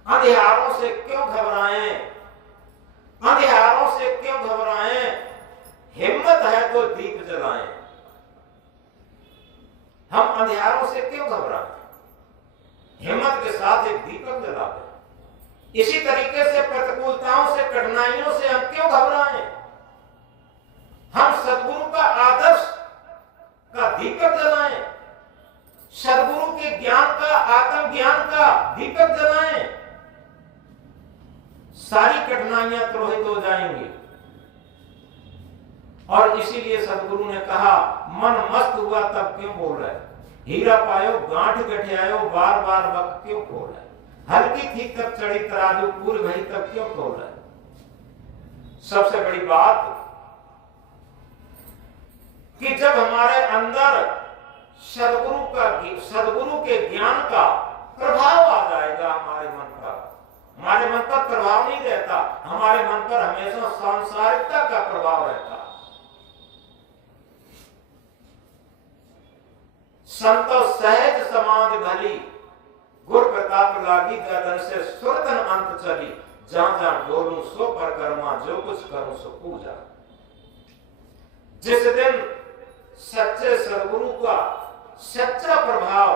अंधियारों से क्यों घबराएं, अंधियारों से क्यों घबराएं, हिम्मत है तो दीप जलाएं। हम अंधियारों से क्यों घबराएं, हिम्मत के साथ एक दीपक जला दें। इसी तरीके से प्रतिकूलताओं से, कठिनाइयों से हम क्यों घबराएं, हम सद्गुरु का आदर्श का दीपक जलाएं, सद्गुरु के ज्ञान का, आत्म ज्ञान का दीपक जलाएं। सारी कठिनाइयां त्रोहित हो जाएंगी। और इसीलिए सद्गुरु ने कहा, मन मस्त हुआ तब क्यों बोल रहे, हीरा पायो गांठ गठियायो, बार बार वक्त क्यों खोल रहे, हल्की थी तब चढ़ी तराजू, पूरी भई तब क्यों खोल रहे। सबसे बड़ी बात कि जब हमारे अंदर सद्गुरु के ज्ञान का प्रभाव आ जाएगा, हमारे मन पर, हमारे मन पर प्रभाव नहीं रहता, हमारे मन पर हमेशा सांसारिकता का प्रभाव रहता। संतो सहज समाधि भली, गुर प्रताप लागी गदन से सुरतन अंत चली, जहां जहां डोलूं सो परिक्रमा, जो कुछ करूं सो पूजा। जिस दिन सच्चे सद्गुरु का सच्चा प्रभाव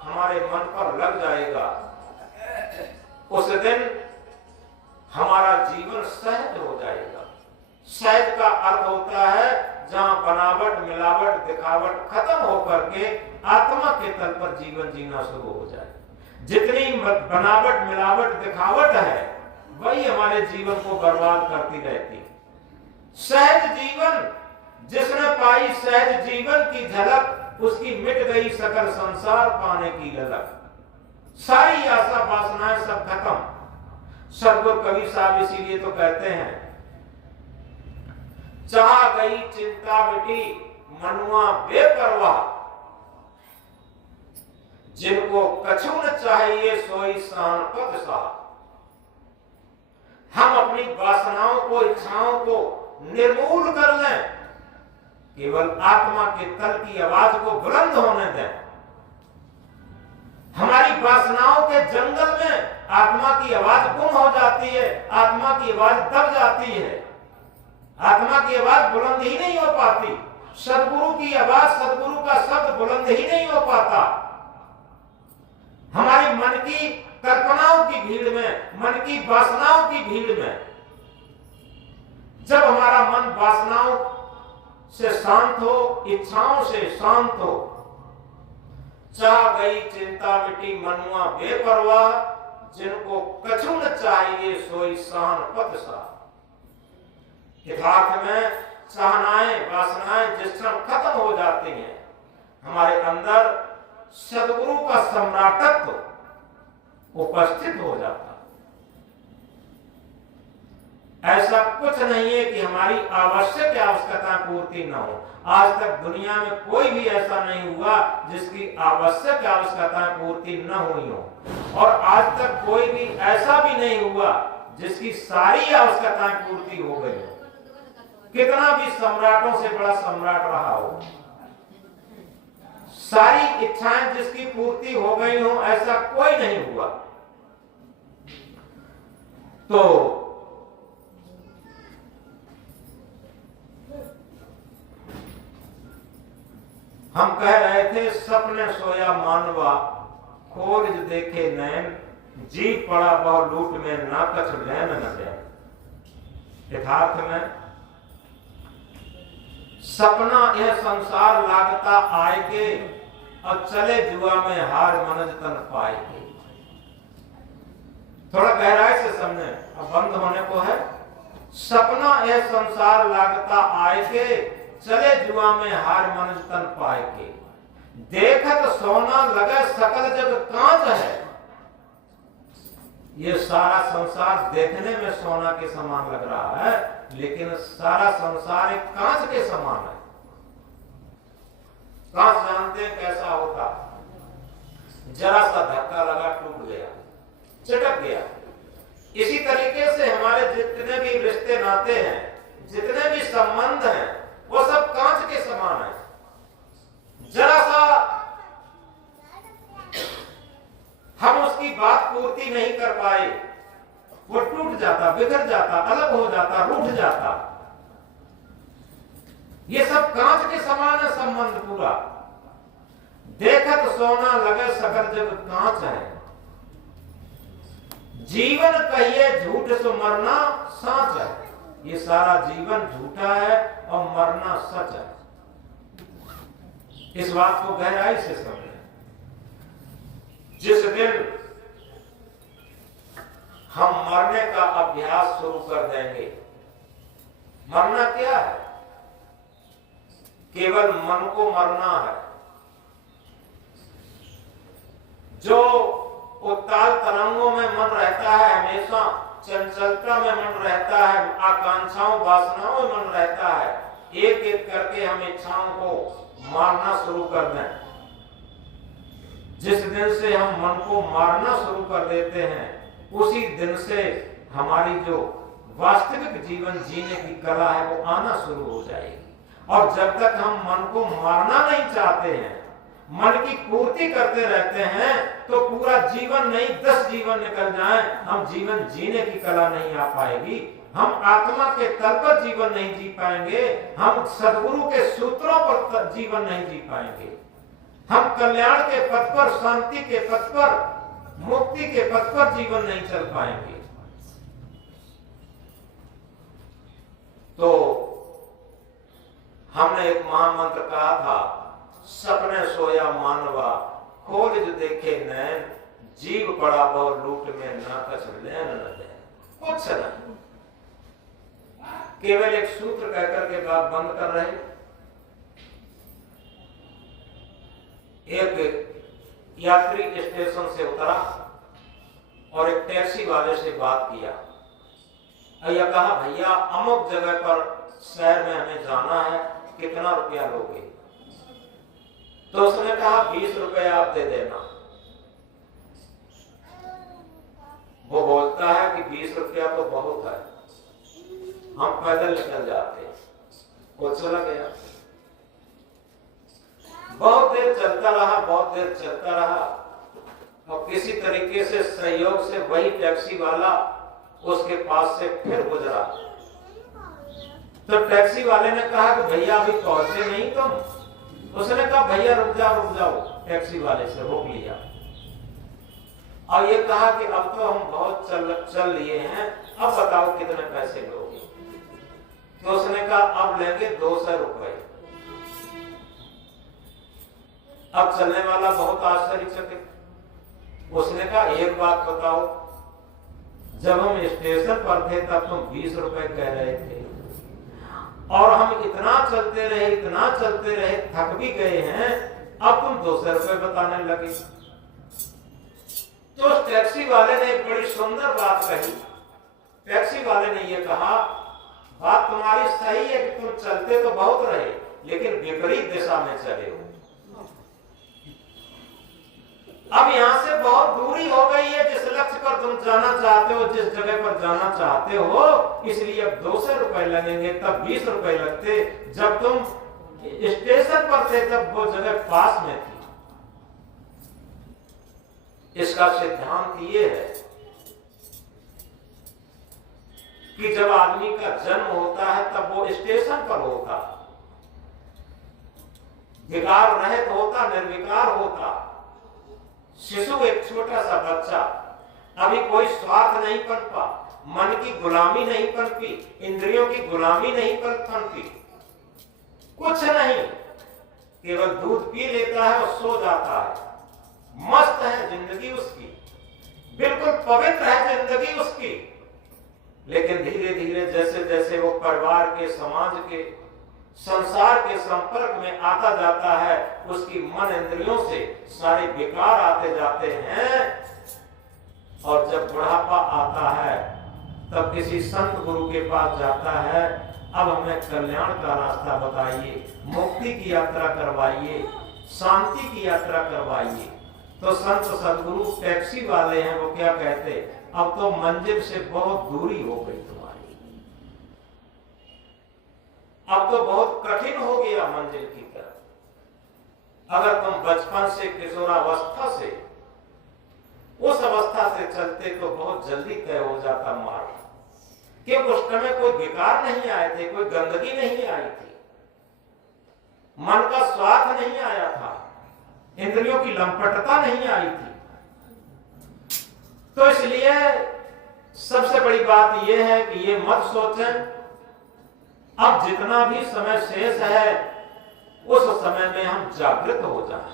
हमारे मन पर लग जाएगा, उस दिन हमारा जीवन सहज हो जाएगा। सहज का अर्थ होता है जहां बनावट, मिलावट, दिखावट खत्म होकर के आत्मा के तल पर जीवन जीना शुरू हो जाए। जितनी बनावट, मिलावट, दिखावट है वही हमारे जीवन को बर्बाद करती रहती। सहज जीवन, जिसने पाई सहज जीवन की झलक, उसकी मिट गई सकल संसार पाने की ललक। सारी आशा वासनाएं सब खत्म। सद्गुरु कबीर साहब इसीलिए तो कहते हैं, चाह गई चिंता मिटी मनुआ बेपरवाह, जिनको कछु न चाहिए सोई शान पद सा। हम अपनी वासनाओं को, इच्छाओं को निर्मूल कर लें, केवल आत्मा के तल की आवाज को बुलंद होने दें। हमारी वासनाओं के जंगल में आत्मा की आवाज गुम हो जाती है, आत्मा की आवाज दब जाती है, आत्मा की आवाज बुलंद ही नहीं हो पाती। सद्गुरु की आवाज, सद्गुरु का शब्द बुलंद ही नहीं हो पाता। हमारी मन की कल्पनाओं की भीड़ में, मन की वासनाओं की भीड़ में जब हमारा मन वासनाओं से शांत हो, इच्छाओं से शांत हो, चाह गई चिंता मिटी मनुआ बेपरवाह, जिनको कछु न चाहिए सोई शान पत सा। यथार्थ में चाहनाएं वासनाएं जिस क्षण खत्म हो जाती हैं, हमारे अंदर सद्गुरु का सम्राटत्व उपस्थित हो जाता। ऐसा कुछ नहीं है कि हमारी आवश्यकता पूर्ति न हो। आज तक दुनिया में कोई भी ऐसा नहीं हुआ जिसकी आवश्यकता पूर्ति न हुई हो, और आज तक कोई भी ऐसा भी नहीं हुआ जिसकी सारी आवश्यकताएं पूर्ति हो गई हो। कितना भी सम्राटों से बड़ा सम्राट रहा हो, सारी इच्छाएं जिसकी पूर्ति हो गई हो, ऐसा कोई नहीं हुआ। तो हम कह रहे थे, सपने सोया मानवा खोज देखे नैन, जी पड़ा बहु लूट में ना कछ लैन न दे। यथार्थ में सपना यह संसार लागता आए के, और चले जुआ में हार मनज तन पाए के। थोड़ा गहराई से समझे, अब बंद होने को है। सपना यह संसार लागता आए के, चले जुआ में हार मनज तन पाए के। देखत सोना लगे सकल जग कांच है, ये सारा संसार देखने में सोना के समान लग रहा है, लेकिन सारा संसार एक कांच के समान है। कांच जानते हैं कैसा होता, जरा सा धक्का लगा टूट गया, चटक गया। इसी तरीके से हमारे जितने भी रिश्ते नाते हैं, जितने भी संबंध हैं, वो सब कांच के समान है। जरा सा हम उसकी बात पूर्ति नहीं कर पाए, वो टूट जाता, बिखर जाता, अलग हो जाता, रूठ जाता। ये सब कांच के समान है संबंध पूरा। देखत सोना लगे सकल जग कांच है, जीवन कहिए झूठ सो मरना साच है। ये सारा जीवन झूठा है और मरना सच है। इस बात को गहराई से समझें। जिस दिन हम मरने का अभ्यास शुरू कर देंगे, मरना क्या है? केवल मन को मरना है। जो उत्ताल तरंगों में मन रहता है, हमेशा चंचलता में मन रहता है, आकांक्षाओं वासनाओं में मन रहता है, एक एक करके हम इच्छाओं को मारना शुरू कर दें। जिस दिन से हम मन को मारना शुरू कर देते हैं, उसी दिन से हमारी जो वास्तविक जीवन जीने की कला है वो आना शुरू हो जाएगी। और जब तक हम मन को मारना नहीं चाहते हैं, मन की पूर्ति करते रहते हैं, तो पूरा जीवन नहीं 10 जीवन निकल जाएं, हम जीवन जीने की कला नहीं आ पाएगी। हम आत्मा के तल पर जीवन नहीं जी पाएंगे, हम सद्गुरु के सूत्रों पर जीवन नहीं जी पाएंगे, हम कल्याण के पथ पर, शांति के पथ पर, मुक्ति के पथ पर जीवन नहीं चल पाएंगे। तो हमने एक महामंत्र कहा था, सपने सोया मानवा खोज देखे नैन, जीव पड़ा बहु लूट में ना कछ लैन न दे। कुछ नहीं, केवल एक सूत्र कहकर के बात बंद कर रहे। एक यात्री स्टेशन से उतरा और एक टैक्सी वाले से बात किया। यह कहा, भैया अमुक जगह पर शहर में हमें जाना है, कितना रुपया लोगे? तो उसने कहा 20 रुपए आप दे देना। वो बोलता है कि 20 रुपया तो बहुत है, हम पैदल निकल जाते। वो चला गया। बहुत देर चलता रहा, बहुत देर चलता रहा, और किसी तरीके से सहयोग से वही टैक्सी वाला उसके पास से फिर गुजरा। तो टैक्सी वाले ने कहा कि भैया अभी पहुंचे नहीं तुम? उसने कहा भैया रुक जाओ। टैक्सी वाले से रोक लिया और ये कहा कि अब तो हम बहुत चल लिए हैं, अब बताओ कितने पैसे लोगे? तो उसने कहा अब लेंगे 200 रुपए। अब चलने वाला बहुत आश्चर्यचकित। उसने कहा एक बात बताओ, जब हम स्टेशन पर थे तब तुम 20 रुपए कह रहे थे, और हम इतना चलते रहे थक भी गए हैं, अब तुम 200 रुपए बताने लगे। तो टैक्सी वाले ने एक बड़ी सुंदर बात कही। टैक्सी वाले ने यह कहा, बात तुम्हारी सही है कि तुम चलते तो बहुत रहे, लेकिन विपरीत दिशा में चले हो। अब यहां से बहुत दूरी हो गई है जिस लक्ष्य पर तुम जाना चाहते हो, जिस जगह पर जाना चाहते हो, इसलिए अब 200 रुपए लगेंगे। तब 20 रुपए लगते जब तुम स्टेशन पर थे, जब वो जगह पास में थी। इसका सिद्धांत ये है कि जब आदमी का जन्म होता है तब वो स्टेशन पर होता, विकार रहित होता, निर्विकार होता। शिशु एक छोटा सा बच्चा, अभी कोई स्वार्थ नहीं पनपा, मन की गुलामी नहीं पनपी, इंद्रियों की गुलामी नहीं पनपी, कुछ नहीं, केवल दूध पी लेता है और सो जाता है। मस्त है जिंदगी उसकी, बिल्कुल पवित्र है जिंदगी उसकी। लेकिन धीरे धीरे जैसे जैसे वो परिवार के, समाज के, संसार के संपर्क में आता जाता है, उसकी मन इंद्रियों से सारे विकार आते जाते हैं। और जब बुढ़ापा आता है तब किसी संत गुरु के पास जाता है, अब हमें कल्याण का रास्ता बताइए, मुक्ति की यात्रा करवाइए, शांति की यात्रा करवाइए। तो संत सदगुरु टैक्सी वाले हैं, वो क्या कहते, अब तो मंजिल से बहुत दूरी हो गई तुम्हारी, अब तो बहुत कठिन हो गया मंजिल की तरफ। अगर तुम बचपन से, किशोरावस्था से, उस अवस्था से चलते तो बहुत जल्दी तय हो जाता मार्ग, क्योंकि उस समय कोई विकार नहीं आए थे, कोई गंदगी नहीं आई थी, मन का स्वार्थ नहीं आया था, इंद्रियों की लंपटता नहीं आई थी। तो इसलिए सबसे बड़ी बात यह है कि ये मत सोचें अब जितना भी समय शेष है उस समय में हम जागृत हो जाएं,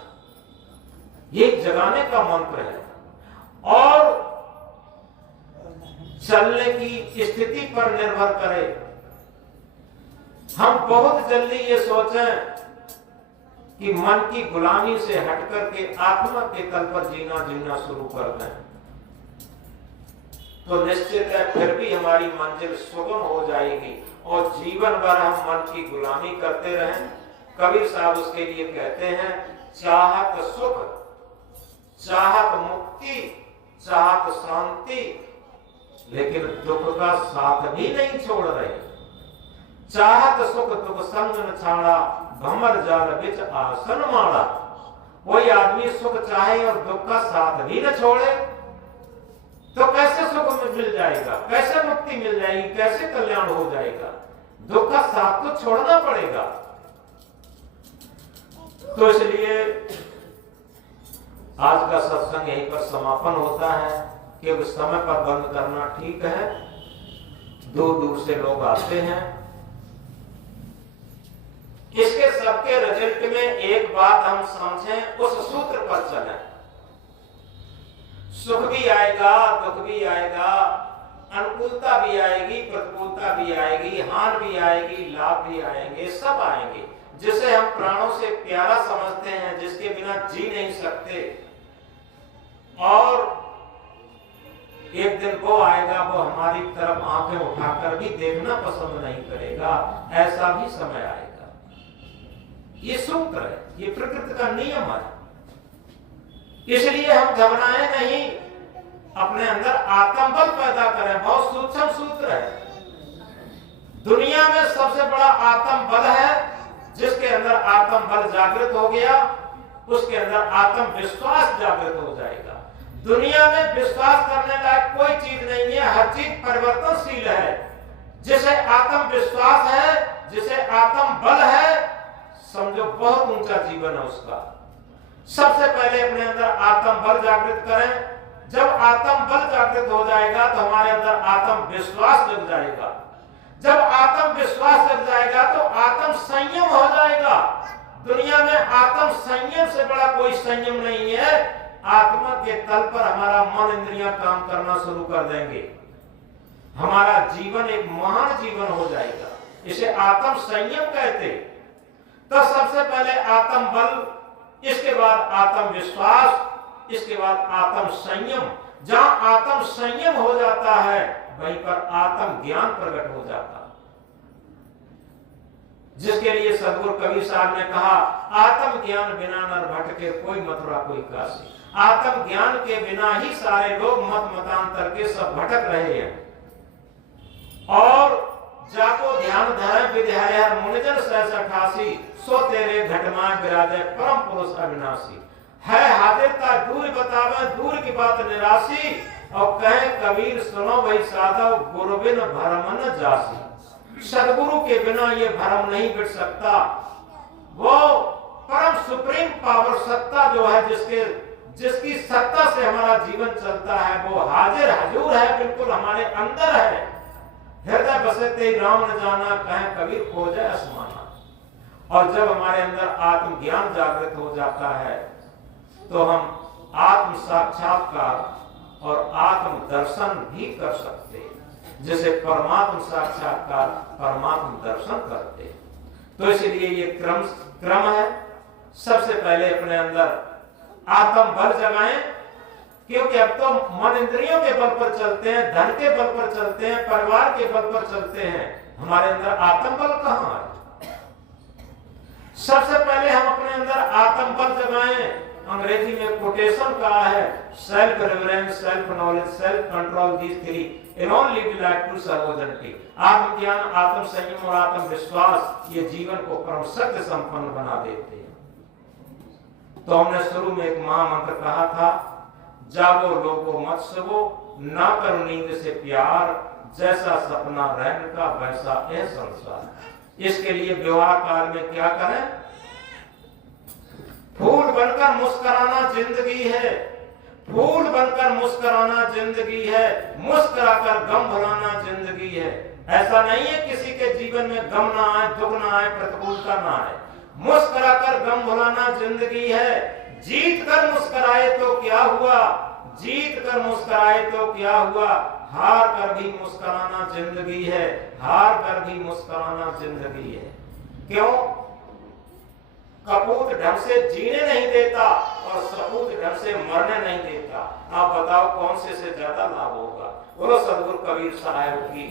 ये जगाने का मंत्र है। और चलने की स्थिति पर निर्भर करे। हम बहुत जल्दी ये सोचें कि मन की गुलामी से हटकर के आत्मा के तल पर जीना शुरू कर दें, तो निश्चित है फिर भी हमारी मंजिल सुगम हो जाएगी और जीवन भर हम मन की गुलामी करते रहें। कबीर साहब उसके लिए कहते हैं, चाहत सुख, चाहत मुक्ति, चाहत शांति, लेकिन दुख का साथ भी नहीं छोड़ रहे। चाहत सुख दुख संग न छाड़ा, भमर जाल बिच आसन माड़ा। कोई आदमी सुख चाहे और दुख का साथ भी न छोड़े तो कैसे सुख मिल जाएगा, कैसे मुक्ति मिल जाएगी, कैसे कल्याण हो जाएगा? दुख का साथ तो छोड़ना पड़ेगा। तो इसलिए आज का सत्संग यहीं पर समापन होता है कि उस समय पर बंद करना ठीक है। दूर दूर से लोग आते हैं। इसके सबके रिजल्ट में एक बात हम समझें, उस सूत्र पर चलें। सुख भी आएगा, दुख भी आएगा, अनुकूलता भी आएगी, प्रतिकूलता भी आएगी, हार भी आएगी, लाभ भी आएंगे, सब आएंगे। जिसे हम प्राणों से प्यारा समझते हैं, जिसके बिना जी नहीं सकते, और एक दिन वो आएगा, वो हमारी तरफ आंखें उठाकर भी देखना पसंद नहीं करेगा, ऐसा भी समय आएगा। ये सूत्र है, ये प्रकृति का नियम है। इसलिए हम घबराएं नहीं, अपने अंदर आत्मबल पैदा करें। बहुत सूक्ष्म सूत्र है। दुनिया में सबसे बड़ा आत्मबल है, जिसके अंदर आत्मबल जागृत हो गया उसके अंदर आत्मविश्वास जागृत हो जाएगा। दुनिया में विश्वास करने लायक कोई चीज नहीं है, हर चीज परिवर्तनशील है। जिसे आत्मविश्वास है, जिसे आत्मबल है, समझो बहुत ऊंचा जीवन है उसका। सबसे पहले अपने अंदर आत्मबल जागृत करें। जब आत्मबल जागृत हो जाएगा तो हमारे अंदर आत्मविश्वास जग जाएगा। जब आत्म विश्वास जग जाएगा तो आत्म संयम हो जाएगा। दुनिया में आत्म संयम से बड़ा कोई संयम नहीं है। आत्मा के तल पर हमारा मन इंद्रियां काम करना शुरू कर देंगे, हमारा जीवन एक महान जीवन हो जाएगा। इसे आत्म संयम कहते। तो सबसे पहले आत्म बल, इसके बाद आत्म विश्वास, इसके बाद आत्म संयम। जहां आत्म संयम हो जाता है वहीं पर आत्म ज्ञान प्रकट हो जाता है, जिसके लिए सदगुरु कबीर साहब ने कहा, आत्म ज्ञान बिना नर भटके कोई मथुरा कोई काशी। आत्म ज्ञान के बिना ही सारे लोग मत मतांतर के सब भटक रहे हैं। और जाको ध्यान धरे विद्याहर मुनिजन सहस 88, सो तेरे घटमा विराजे परम पुरुष अविनाशी। है हाजिरता दूर बतावे दूर की बात निराशी, और कहे कबीर सुनो वही साधव गुरु बिन भरम न जासी। सदगुरु के बिना ये भरम नहीं मिट सकता। वो परम सुप्रीम पावर सत्ता जो है, जिसकी सत्ता से हमारा जीवन चलता है, वो हाजिर हजूर है, बिल्कुल हमारे अंदर है। हृदय बसते राम न जाना, कहे कबीर खोजे आसमाना। और जब हमारे अंदर आत्म ज्ञान जागृत हो जाता है तो हम आत्म साक्षात्कार और आत्म दर्शन भी कर सकते हैं, जैसे परमात्म साक्षात्कार परमात्म दर्शन करते हैं। तो इसलिए ये क्रम है। सबसे पहले अपने अंदर आत्म बल जगाएं, क्योंकि अब तो मन इंद्रियों के बल पर चलते हैं, धन के बल पर चलते हैं, परिवार के बल पर चलते हैं। हमारे अंदर आत्म बल कहां है? सबसे पहले हम अपने अंदर आत्म बल जगाएं। अंग्रेजी में कोटेशन कहा है, self reverence, self knowledge, self control, these three alone lead to sovereignty. आत्म ज्ञान, आत्म संयम और आत्म विश्वास ये जीवन को परम सत्य संपन्न बना देते हैं। तो हमने शुरू में एक महामंत्र कहा था, जागो लोगो मत सोवो, ना करो नींद से प्यार, जैसा सपना रहने का वैसा यह संसार। इसके लिए विवाह काल में क्या करें? फूल बनकर मुस्कुराना जिंदगी है, फूल बनकर मुस्कुराना जिंदगी है, मुस्कुराकर गम भुलाना जिंदगी है। ऐसा नहीं है किसी के जीवन में गम ना आए, दुख ना आए, प्रतिकूलता ना आए। मुस्कुराकर गम भुलाना जिंदगी है। जीत कर मुस्कुराए तो क्या हुआ, जीत कर मुस्कुराए तो क्या हुआ, हार कर भी मुस्कुराना जिंदगी है, हार कर भी मुस्कुराना जिंदगी है। क्यों? कपूत ढंग से जीने नहीं देता और सपूत ढंग से मरने नहीं देता। आप बताओ कौन से ज्यादा लाभ होगा? बोलो सदगुरु कबीर साहब की।